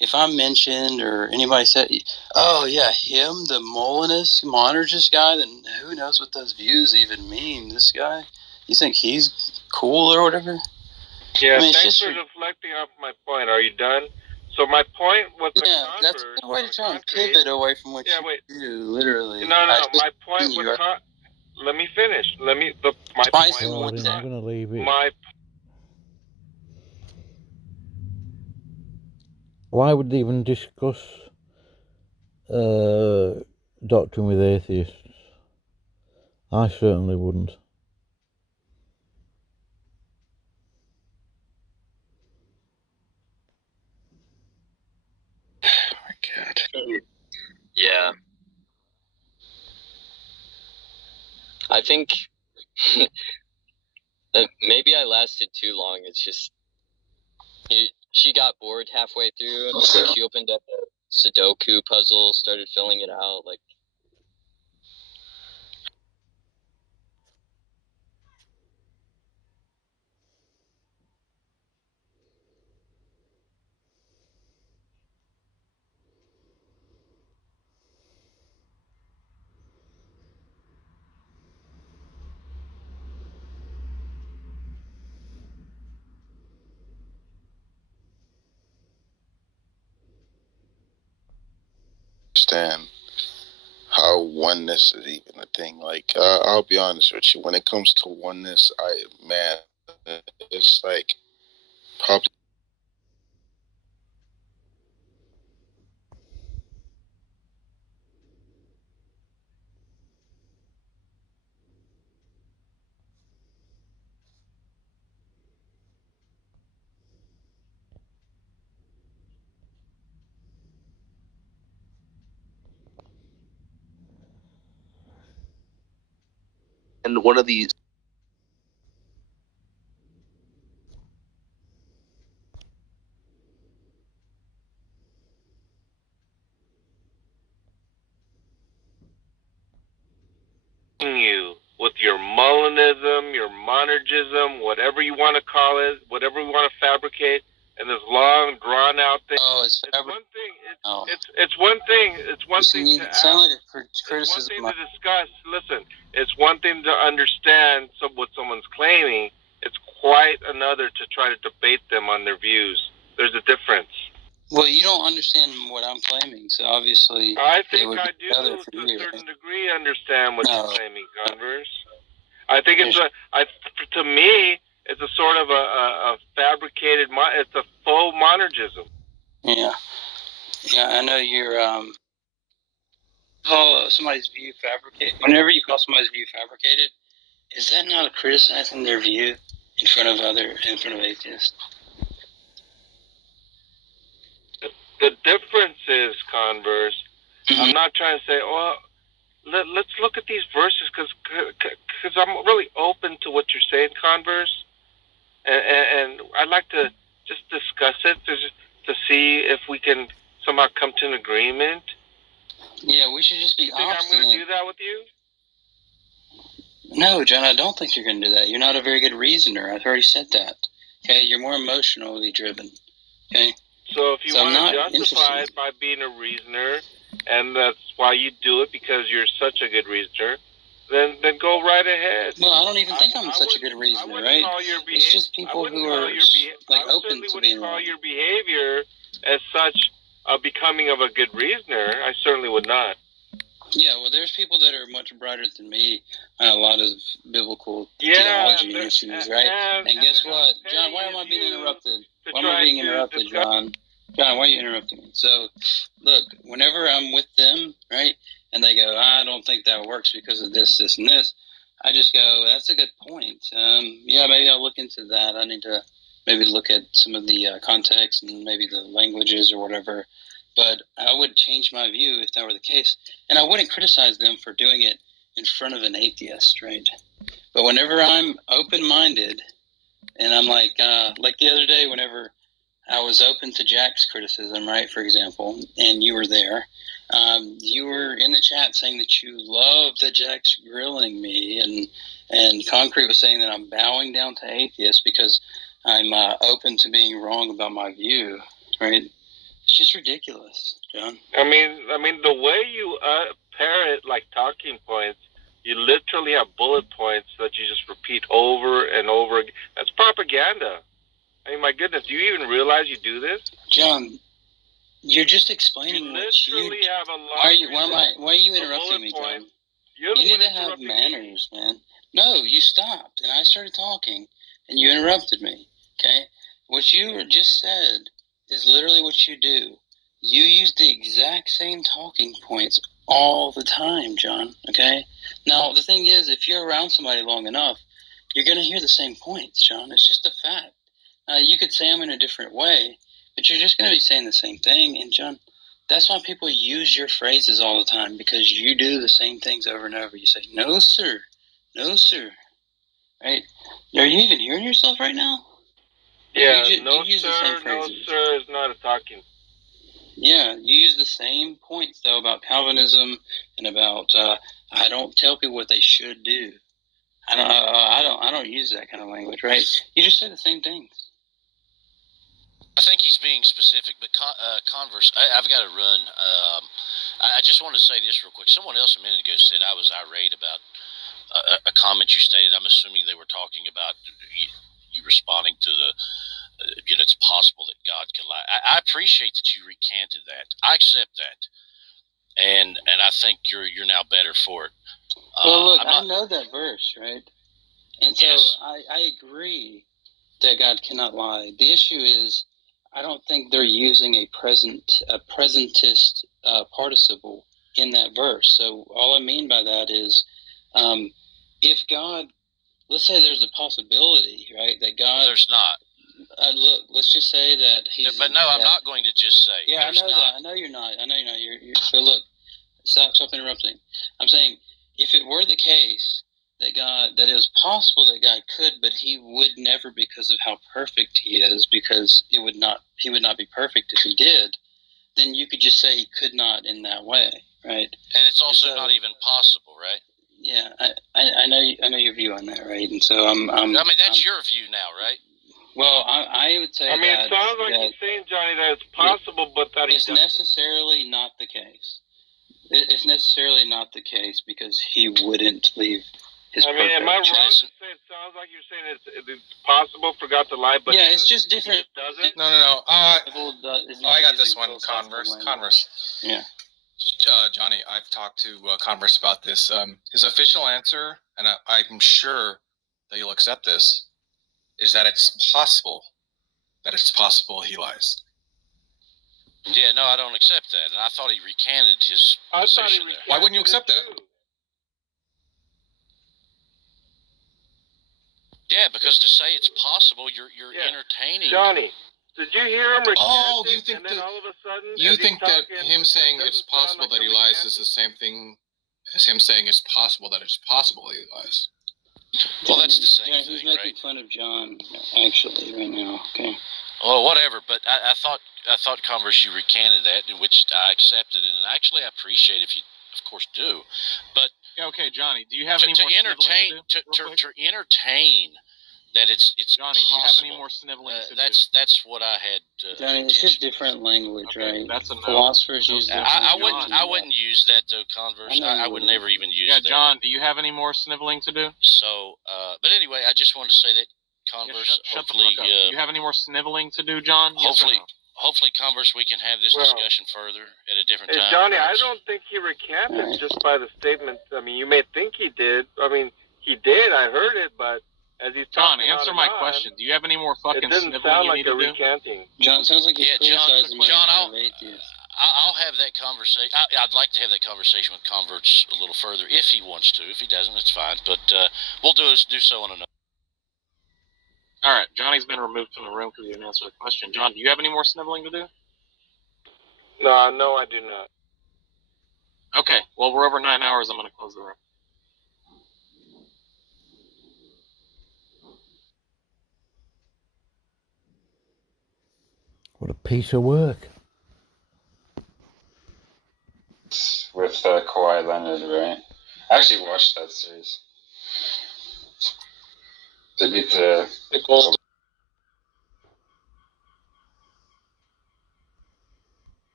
if I'm mentioned or anybody said, oh yeah, him, the Molinist, monergist guy, then who knows what those views even mean? This guy, you think he's cool or whatever? Yeah, thanks for deflecting off my point. Are you done? So my point with the Converse... that's a good way to try and pivot away from what you do, literally. No, my point with... Let me finish. My point was... I'm going to leave it. Why would they even discuss doctrine with atheists? I certainly wouldn't. Oh my God. Yeah. I think maybe I lasted too long. It's just she got bored halfway through. Like, she opened up a Sudoku puzzle, started filling it out. Like, understand how oneness is even a thing. Like, I'll be honest with you, when it comes to oneness, it's like probably and one of these. You with your Molinism, your monergism, whatever you want to call it, whatever you want to fabricate, and this long, drawn-out thing. Oh, it's one thing. It's one thing. It's one thing to ask. Like criticism. It's one thing to discuss. Listen, it's one thing to understand what someone's claiming. It's quite another to try to debate them on their views. There's a difference. Well, you don't understand what I'm claiming, so obviously I it think would I be do, better to for a you. certain degree, understand what No. you're claiming, Converse. I think it's to me, it's a sort of a fabricated, it's a faux monergism. Yeah. Yeah, I know you're, call somebody's view fabricated. Whenever you call somebody's view fabricated, is that not criticizing their view in front of atheists? The difference is, Converse, I'm not trying to say, oh, let's look at these verses, because I'm really open to what you're saying, Converse, and I'd like to just discuss it to see if we can somehow come to an agreement. Yeah, we should just be obstinate. I'm going to do that with you? No, John, I don't think you're going to do that. You're not a very good reasoner. I've already said that. Okay, you're more emotionally driven. Okay. So if you want to justify it by being a reasoner, and that's why you do it because you're such a good reasoner, then go right ahead. Well, I don't even think I'm such a good reasoner, right? It's just people who are like open to being wrong. I wouldn't call your behavior as such becoming of a good reasoner. I certainly would not. Yeah, well, there's people that are much brighter than me on a lot of biblical theology issues, right? And guess what? John, why am I being interrupted? Why am I being interrupted, John? John, why are you interrupting me? So, look, whenever I'm with them, right, and they go, I don't think that works because of this, this, and this, I just go, that's a good point. Yeah, maybe I'll look into that. I need to maybe look at some of the context and maybe the languages or whatever. But I would change my view if that were the case. And I wouldn't criticize them for doing it in front of an atheist, right? But whenever I'm open-minded and I'm like the other day, whenever I was open to Jack's criticism, right, for example, and you were there, you were in the chat saying that you love that Jack's grilling me, and Concrete was saying that I'm bowing down to atheists because I'm open to being wrong about my view, right? It's just ridiculous, John. I mean, the way you parrot like talking points, you literally have bullet points that you just repeat over and over again. That's propaganda. I mean, my goodness, do you even realize you do this? John, you're just explaining what you have a lot. Why are you interrupting me, John? You need to have manners, man. No, you stopped, and I started talking, and you interrupted me, okay? What you just said is literally what you do. You use the exact same talking points all the time, John, okay? Now, the thing is, if you're around somebody long enough, you're going to hear the same points, John. It's just a fact. You could say them in a different way, but you're just going to be saying the same thing. And, John, that's why people use your phrases all the time, because you do the same things over and over. You say, no, sir. No, sir. Right? Are you even hearing yourself right now? Yeah, no, sir is not a talking. Yeah, you use the same points, though, about Calvinism and about, I don't tell people what they should do. I don't use that kind of language, right? You just say the same things. I think he's being specific, but Converse, I've got to run. I just want to say this real quick. Someone else a minute ago said I was irate about a comment you stated. I'm assuming they were talking about you responding to the, it's possible that God can lie. I appreciate that you recanted that. I accept that, and I think you're now better for it. Well, look, I know that verse, right? And so yes. I agree that God cannot lie. The issue is, I don't think they're using a presentist participle in that verse. So all I mean by that is, if God, let's say there's a possibility, right, that God... There's not. Look, let's just say that he's... But no, I'm not going to just say. Yeah, I know that. I know you're not. But look, stop interrupting. I'm saying, if it were the case that it was possible that God could, but he would never because of how perfect he is, because he would not be perfect if he did, then you could just say he could not in that way, right? And it's also not even possible, right? Yeah, I know your view on that, right? And so I'm that's your view now, right? Well, I would say it sounds like you're saying, Johnny, that it's possible, but that it's necessarily not the case. It's necessarily not the case because he wouldn't leave his I mean, am I wrong to purpose. say it sounds like you're saying it's possible for God to lie, but Yeah, it's just different. Doesn't? No. I got this using one. Converse. Yeah. Johnny, I've talked to Converse about this. His official answer, and I'm sure that you'll accept this, is that it's possible he lies. Yeah, no, I don't accept that, and I thought he recanted his position there. Why wouldn't you accept that? Yeah, because to say it's possible, you're entertaining. Johnny, did you hear him recant you it, think and then all of a sudden... You think that him saying it's possible that he lies is the same thing as him saying it's possible that it's possible he lies? Well, that's the same thing, he's making fun of John, actually, right now. Okay. Well, whatever, but I thought Converse, you recanted that, in which I accepted it, and actually I appreciate if you, of course, do. But okay, Johnny, do you have any more entertain to entertain that it's Johnny, possible, do you have any more sniveling to that's what I had. Johnny, it's just different language, right? That's a no. Philosophers use different. I wouldn't use that though, Converse. I would never even use that. Yeah, John, do you have any more sniveling to do? So, but anyway, I just wanted to say that Converse. Shut hopefully, the fuck up. Do you have any more sniveling to do, John? Hopefully, Converse, we can have this discussion further at a different time. Johnny, I don't think he recanted just by the statement. I mean, you may think he did. I mean, he did. I heard it, but as he's John, talking answer my question. Do you have any more fucking sniveling sound you like need to do? recanting. John, sounds like you're criticizing me. John, I'll have that conversation. I'd like to have that conversation with Converse a little further if he wants to. If he doesn't, it's fine. But we'll do so on another. All right, Johnny's been removed from the room because he didn't answer the question. John, do you have any more sniveling to do? No, I do not. Okay, well, we're over 9 hours. I'm going to close the room. What a piece of work. With Kawhi Leonard, right? I actually watched that series. They beat the Gold.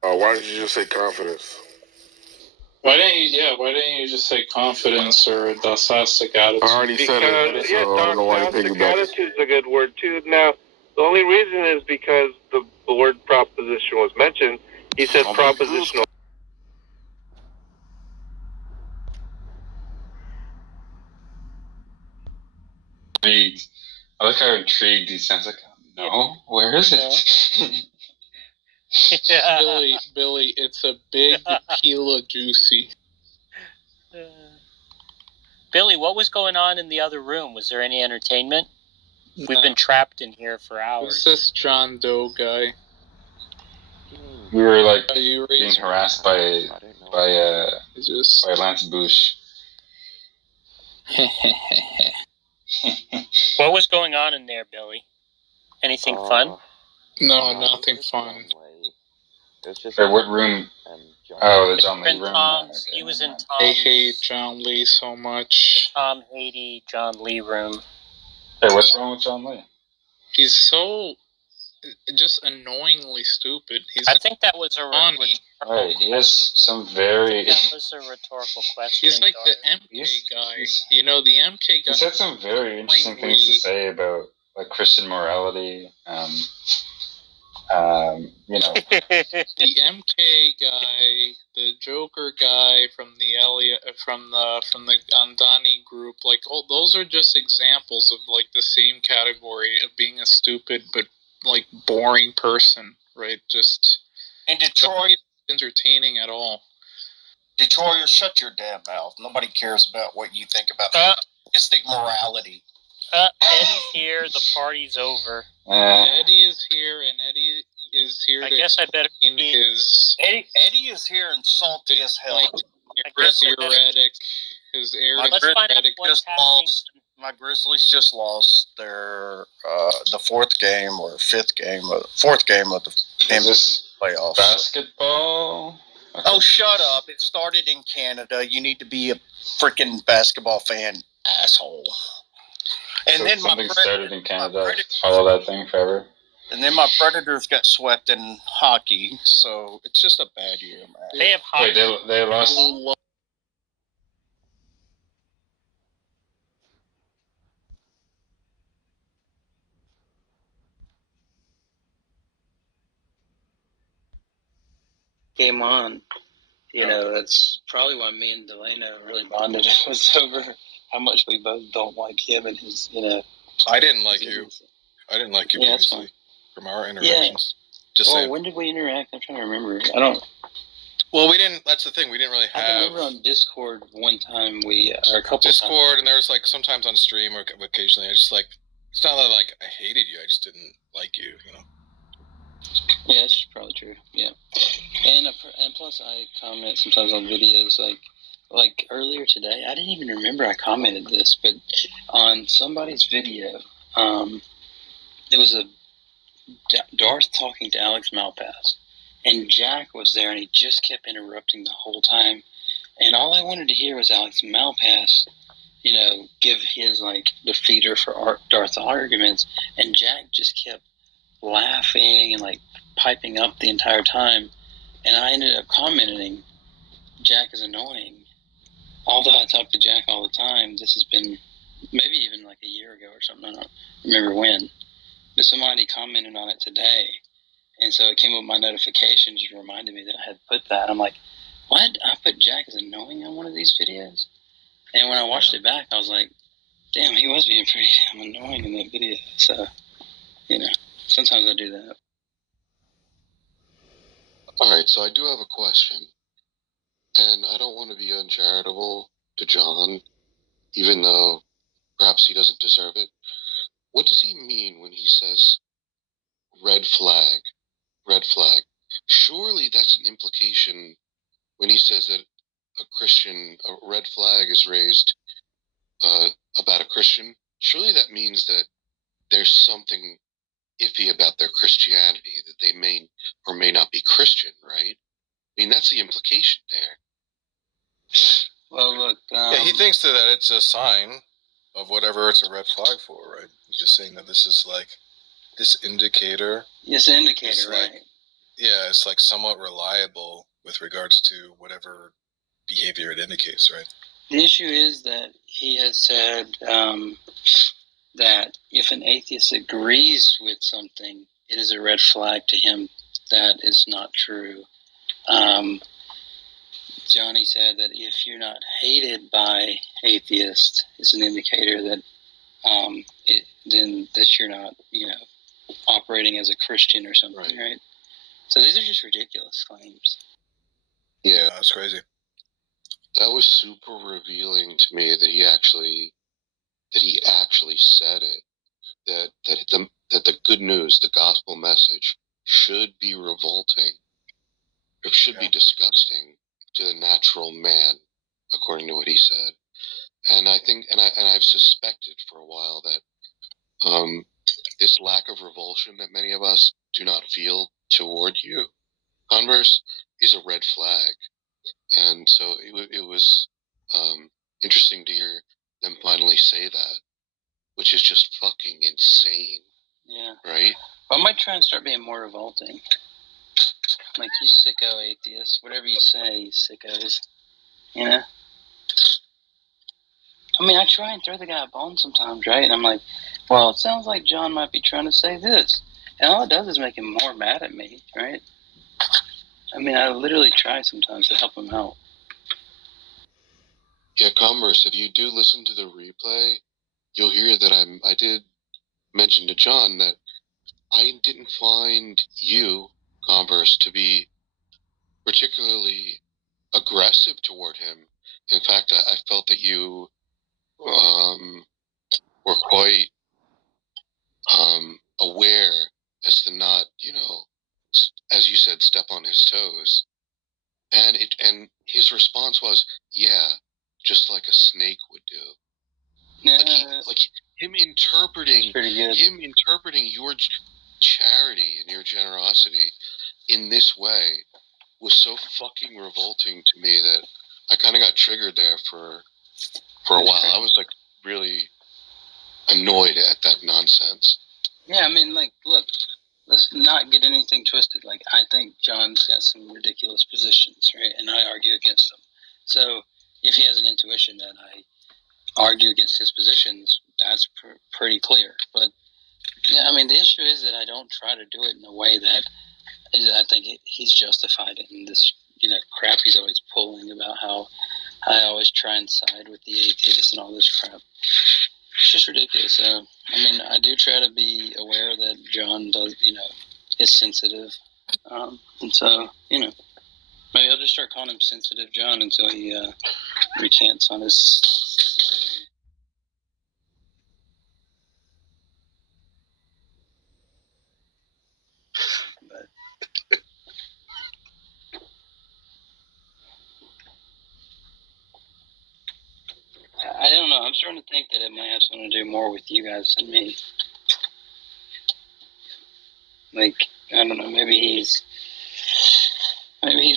Why did you just say confidence? Why didn't you just say confidence or dosastic attitude? I already said it, so I don't know why you picked it back. Attitude's a good word too. Now, the only reason is because the word proposition was mentioned. He said propositional. Intrigued. I like how intrigued he sounds. Like, no, where is it? Yeah. Billy, it's a big tequila juicy. Billy, what was going on in the other room? Was there any entertainment? We've been trapped in here for hours. Who's this John Doe guy? We were like being harassed by Lance Bush. What was going on in there, Billy? Anything fun? No, nothing fun. Wait, what room? Oh, the John Lee room. He was in Tom's. I hate John Lee so much. The Tom Haiti John Lee room. Hey, what's wrong with John Lee? He's so just annoyingly stupid. I think that was a Right, he has some very. That was a rhetorical question. He's like the MK guy. You know, the MK guy. He's had some very interesting things to say about like Christian morality. You know. The MK guy, the Joker guy from the Andani group, like those are just examples of like the same category of being a stupid but like boring person, right? Just and Detroit entertaining at all. Detroit, shut your damn mouth. Nobody cares about what you think about artistic morality. Eddie's here. The party's over. Eddie is here, and Eddie is here. I guess I better his. Eddie is here and salty as hell. My Grizzlies just lost their the fourth game of the playoffs. Basketball. Okay. Oh, shut up! It started in Canada. You need to be a freaking basketball fan, asshole. And so then something started in Canada. Follow that thing forever. And then my Predators got swept in hockey, so it's just a bad year, man. They have hockey. Wait, they lost. Came on. That's probably why me and Delano really bonded. It was over how much we both don't like him and his, I didn't like you. I didn't like you previously from our interactions. Just saying. When did we interact? I'm trying to remember. I don't. Well, we didn't. That's the thing. We didn't really have. I can remember on Discord one time or a couple. Discord, times. And there was like sometimes on stream or occasionally. I just like. It's not that like I hated you. I just didn't like you. Yeah, that's probably true. Yeah, and plus I comment sometimes on videos like earlier today. I didn't even remember I commented this, but on somebody's video, it was a Darth talking to Alex Malpass, and Jack was there, and he just kept interrupting the whole time, and all I wanted to hear was Alex Malpass, give his defeater for Darth's arguments, and Jack just kept laughing and piping up the entire time, and I ended up commenting, Jack is annoying. Although I talk to Jack all the time, this has been maybe even a year ago or something, I don't remember when, but somebody commented on it today, and so it came up with my notification, just reminded me that I had put that. I'm like, what? I put Jack as annoying on one of these videos? And when I watched it back, I was like, damn, he was being pretty damn annoying in that video. So, sometimes I do that. All right, so I do have a question, and I don't want to be uncharitable to John, even though perhaps he doesn't deserve it. What does he mean when he says red flag, red flag? Surely that's an implication when he says that a red flag is raised about a Christian. Surely that means that there's something iffy about their Christianity, that they may or may not be Christian, right? I mean, that's the implication there. Well, look. Yeah, he thinks that it's a sign of whatever it's a red flag for, right? He's just saying that this is this indicator. It's an indicator, right? Yeah, it's somewhat reliable with regards to whatever behavior it indicates, right? The issue is that he has said that if an atheist agrees with something, it is a red flag to him. That is not true. Johnny said that if you're not hated by atheists, it's an indicator that then that you're not, operating as a Christian or something, right? So these are just ridiculous claims. Yeah, that's crazy. That was super revealing to me that he actually said it. That the good news, the gospel message, should be revolting. It should be disgusting to the natural man, according to what he said. And I think, and I've suspected for a while that this lack of revulsion that many of us do not feel toward you, Converse, is a red flag. And so it was interesting to hear them finally say that, which is just fucking insane. Yeah. Right? But I might try and start being more revolting. Like, you sicko atheists. Whatever you say, you sickos. I mean, I try and throw the guy a bone sometimes, right? And I'm like, well, it sounds like John might be trying to say this. And all it does is make him more mad at me, right? I mean, I literally try sometimes to help him out. Yeah, Converse, if you do listen to the replay, you'll hear that I did mention to John that I didn't find you, Converse, to be particularly aggressive toward him. In fact, I felt that you were quite aware as to not, as you said, step on his toes. And his response was, yeah, just like a snake would do. Him interpreting your charity and your generosity in this way was so fucking revolting to me that I kind of got triggered there for a while. I was really annoyed at that nonsense. Yeah, I mean, look, let's not get anything twisted. Like, I think John's got some ridiculous positions, right? And I argue against them. So if he has an intuition that I argue against his positions, that's pretty clear. But yeah, I mean, the issue is that I don't try to do it in a way that is, I think he's justified in this, crap he's always pulling about how I always try and side with the atheists and all this crap. It's just ridiculous. I mean, I do try to be aware that John does, is sensitive. And so, maybe I'll just start calling him Sensitive John until he recants on his sensitivity. I don't know. I'm starting to think that it might have something to do more with you guys than me. Like, I don't know. Maybe he's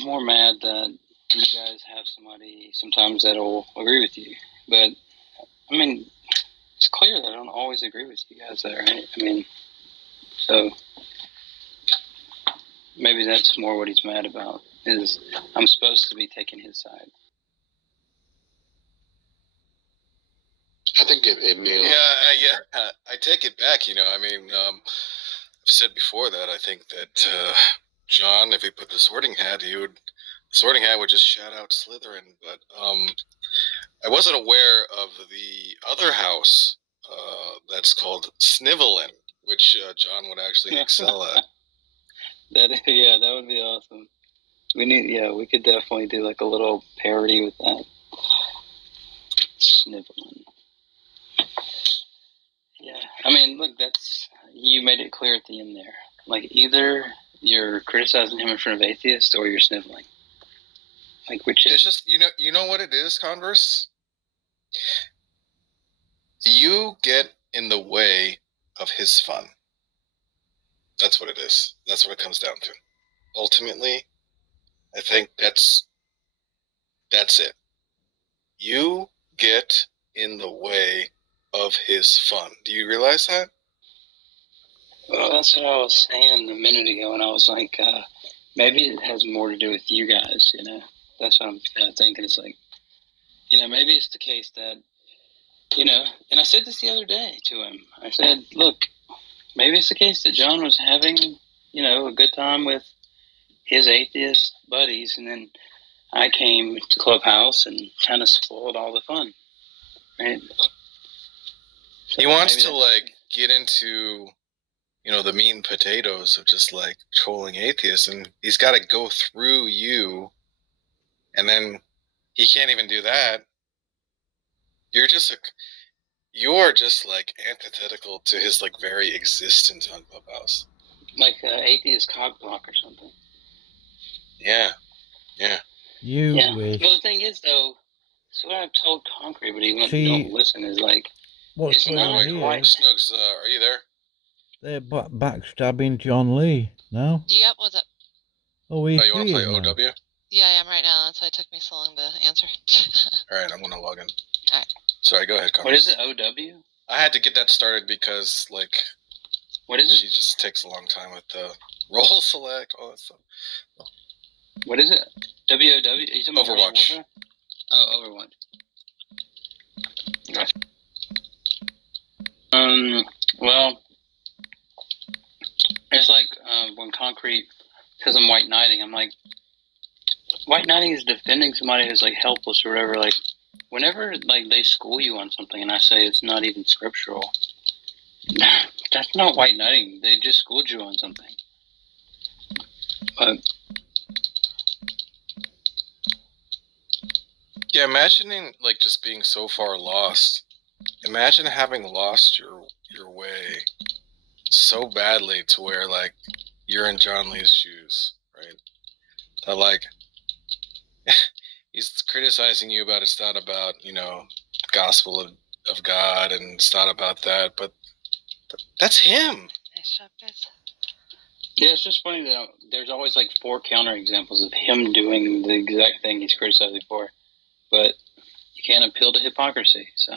more mad that you guys have somebody sometimes that'll agree with you. But I mean, it's clear that I don't always agree with you guys there, right? I mean, so maybe that's more what he's mad about. Is I'm supposed to be taking his side. I think it may. Yeah. I take it back. I've said before that I think that John, if he put the Sorting Hat, the Sorting Hat would just shout out Slytherin. But I wasn't aware of the other house that's called Snivelin, which John would actually excel at. That would be awesome. We could definitely do like a little parody with that. Snivelin. Yeah, I mean, look, you made it clear at the end there. Like, either you're criticizing him in front of atheists or you're sniveling. Like, which is... It's just, you know what it is, Converse? You get in the way of his fun. That's what it is. That's what it comes down to. Ultimately, I think that's it. You get in the way of his fun. Do you realize that? Well, that's what I was saying a minute ago, and I was like, maybe it has more to do with you guys, That's what I'm thinking. It's like, maybe it's the case that, and I said this the other day to him. I said, look, maybe it's the case that John was having, a good time with his atheist buddies, and then I came to Clubhouse and kind of spoiled all the fun, right? He wants to, get into, the meat and potatoes of just, trolling atheists, and he's got to go through you, and then he can't even do that. You're just antithetical to his, very existence on Clubhouse. Like atheist cock block or something. Yeah. You wish. Well, the thing is, though, so what I've told Concrete, but he don't listen, is what's it's not here? quite... Snugs, are you there? They're backstabbing John Lee now. Yep, what's up? Oh, he's you want to play now. OW? Yeah, I am right now. That's why it took me so long to answer. Alright, I'm going to log in. Alright. Sorry, go ahead, What is it, OW? I had to get that started because, what is it? She just takes a long time with the role select, all that stuff. What is it? WOW? Are you talking about Overwatch. Warfare? Oh, Overwatch. Gotcha. Well, it's like when Concrete says I'm white knighting, I'm like, white knighting is defending somebody who's helpless or whatever. Whenever they school you on something and I say it's not even scriptural, that's not white knighting. They just schooled you on something. But yeah, imagining just being so far lost. Imagine having lost your way so badly to where you're in John Lee's shoes, right? That he's criticizing you about it's not about gospel of God and it's not about that, but that's him. Yeah, it's just funny that there's always 4 counterexamples of him doing the exact thing he's criticizing for, but you can't appeal to hypocrisy. So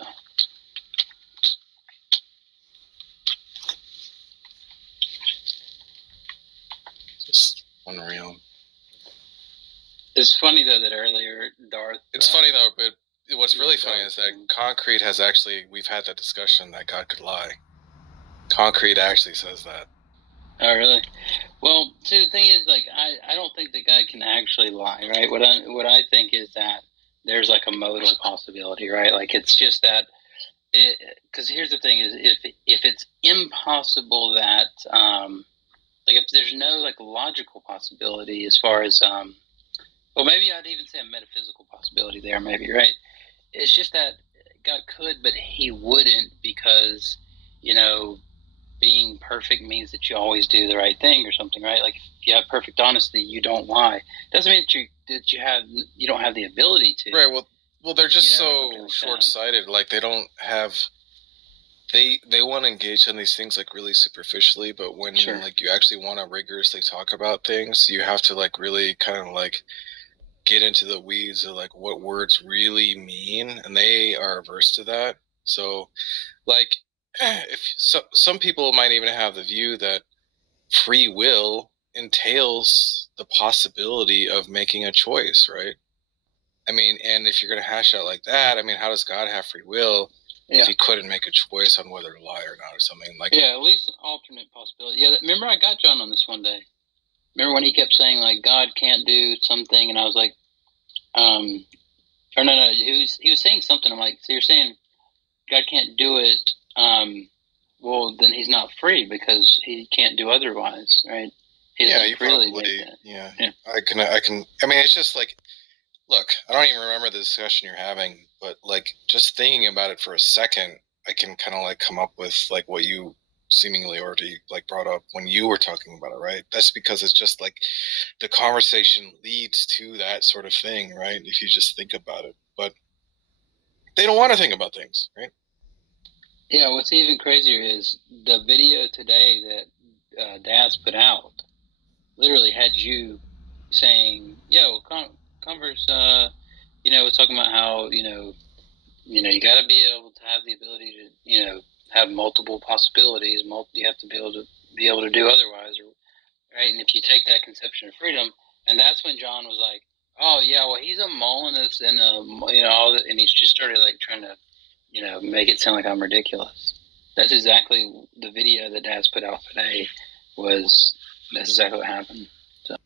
Unreal. It's funny though that earlier Darth. It's funny though, but what's really funny is that Concrete has actually, we've had that discussion that God could lie. Concrete actually says that. Oh, really? Well, see, the thing is, like, I don't think that God can actually lie, right? What I think is that there's like a modal possibility, right? Like, it's just that, because here's the thing is, if it's impossible that, like, if there's no like logical possibility as far as, well, maybe I'd even say a metaphysical possibility there, maybe, right? It's just that God could, but he wouldn't, because, you know, being perfect means that you always do the right thing or something, right? Like, if you have perfect honesty, you don't lie. Doesn't mean that you don't have the ability to. Right. Well, they're just so short-sighted. Like, they don't have. They want to engage in these things like really superficially, but when like you actually want to rigorously talk about things, you have to like really kind of like get into the weeds of like what words really mean, and they are averse to that. So, like, if some people might even have the view that free will entails the possibility of making a choice, right? I mean, and if you're going to hash out like that, I mean, how does God have free will if he couldn't make a choice on whether to lie or not or something like that? Yeah, at least an alternate possibility. Yeah, remember I got John on this one day. Remember when he kept saying like God can't do something, and I was like, or no, he was saying something. I'm like, so you're saying God can't do it? Well, then he's not free because he can't do otherwise, right? He you probably, yeah. I can. I mean, it's just like, look, I don't even remember the discussion you're having, but like just thinking about it for a second, I can kind of like come up with like what you seemingly already like brought up when you were talking about it, right? That's because it's just like the conversation leads to that sort of thing, right? If you just think about it, but they don't want to think about things, right? Yeah, what's even crazier is the video today that Daz put out literally had you saying, yo, Converse, you know, was talking about how, you know, you got to be able to have the ability to, you know, have multiple possibilities. You have to be able to do otherwise, right? And if you take that conception of freedom, and that's when John was like, oh, yeah, well, he's a Molinist and, you know, and he's just started like trying to, you know, make it sound like I'm ridiculous. That's exactly the video that Daz put out today that's exactly what happened. So,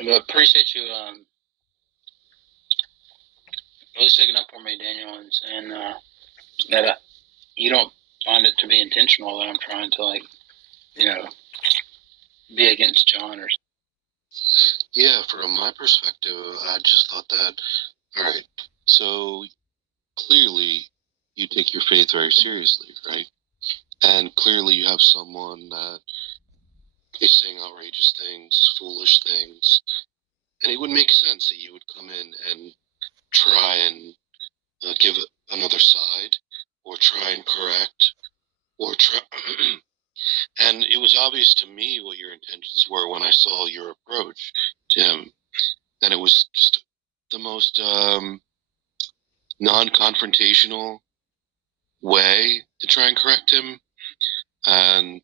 I appreciate you really sticking up for me, Daniel, and saying that you don't find it to be intentional that I'm trying to, like, you know, be against John or something. Yeah, from my perspective, I just thought that, all right, so clearly you take your faith very seriously, right? And clearly you have someone that is saying outrageous things, foolish things, and it would make sense that you would come in and try and give another side, or try and correct, or try. And it was obvious to me what your intentions were when I saw your approach to him, that it was just the most non-confrontational way to try and correct him, and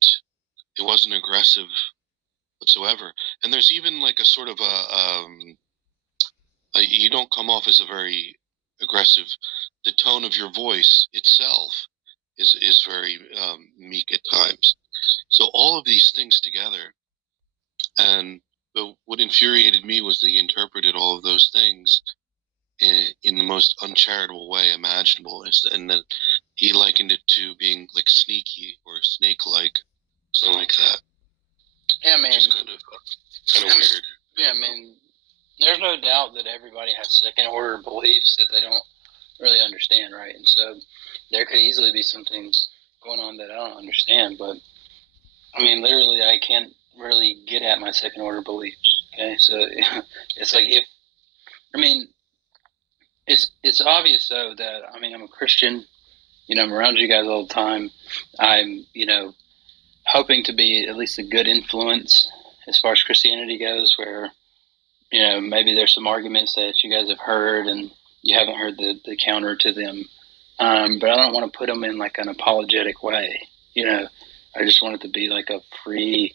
it wasn't aggressive whatsoever. And there's even like a sort of you don't come off as a very aggressive. The tone of your voice itself is very meek at times. So all of these things together, and what infuriated me was that he interpreted all of those things in the most uncharitable way imaginable, and that he likened it to being like sneaky or snake-like, something like that. Yeah, man. Just kind of weird. Yeah, I mean, there's no doubt that everybody has second-order beliefs that they don't really understand, right? And so there could easily be some things going on that I don't understand, but I mean, literally, I can't really get at my second-order beliefs. Okay, so it's like it's obvious though that I'm a Christian. You know, I'm around you guys all the time. I'm, you know, hoping to be at least a good influence as far as Christianity goes, where, you know, maybe there's some arguments that you guys have heard and you haven't heard the counter to them. But I don't want to put them in like an apologetic way. You know, I just want it to be like a free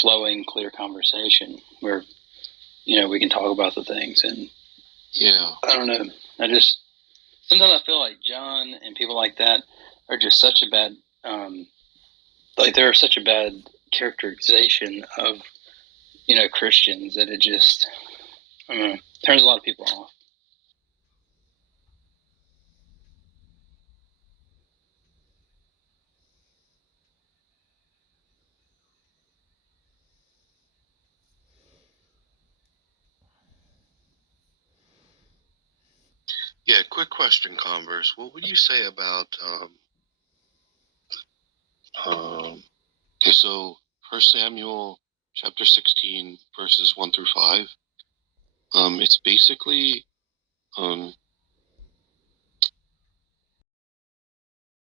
flowing, clear conversation where, we can talk about the things. And yeah, I don't know. Sometimes I feel like John and people like that are just such a bad, they're such a bad characterization of, Christians that it just, I don't know, turns a lot of people off. Yeah, quick question, Converse. What would you say about okay, so 1 Samuel chapter 16 verses 1 through 5. It's basically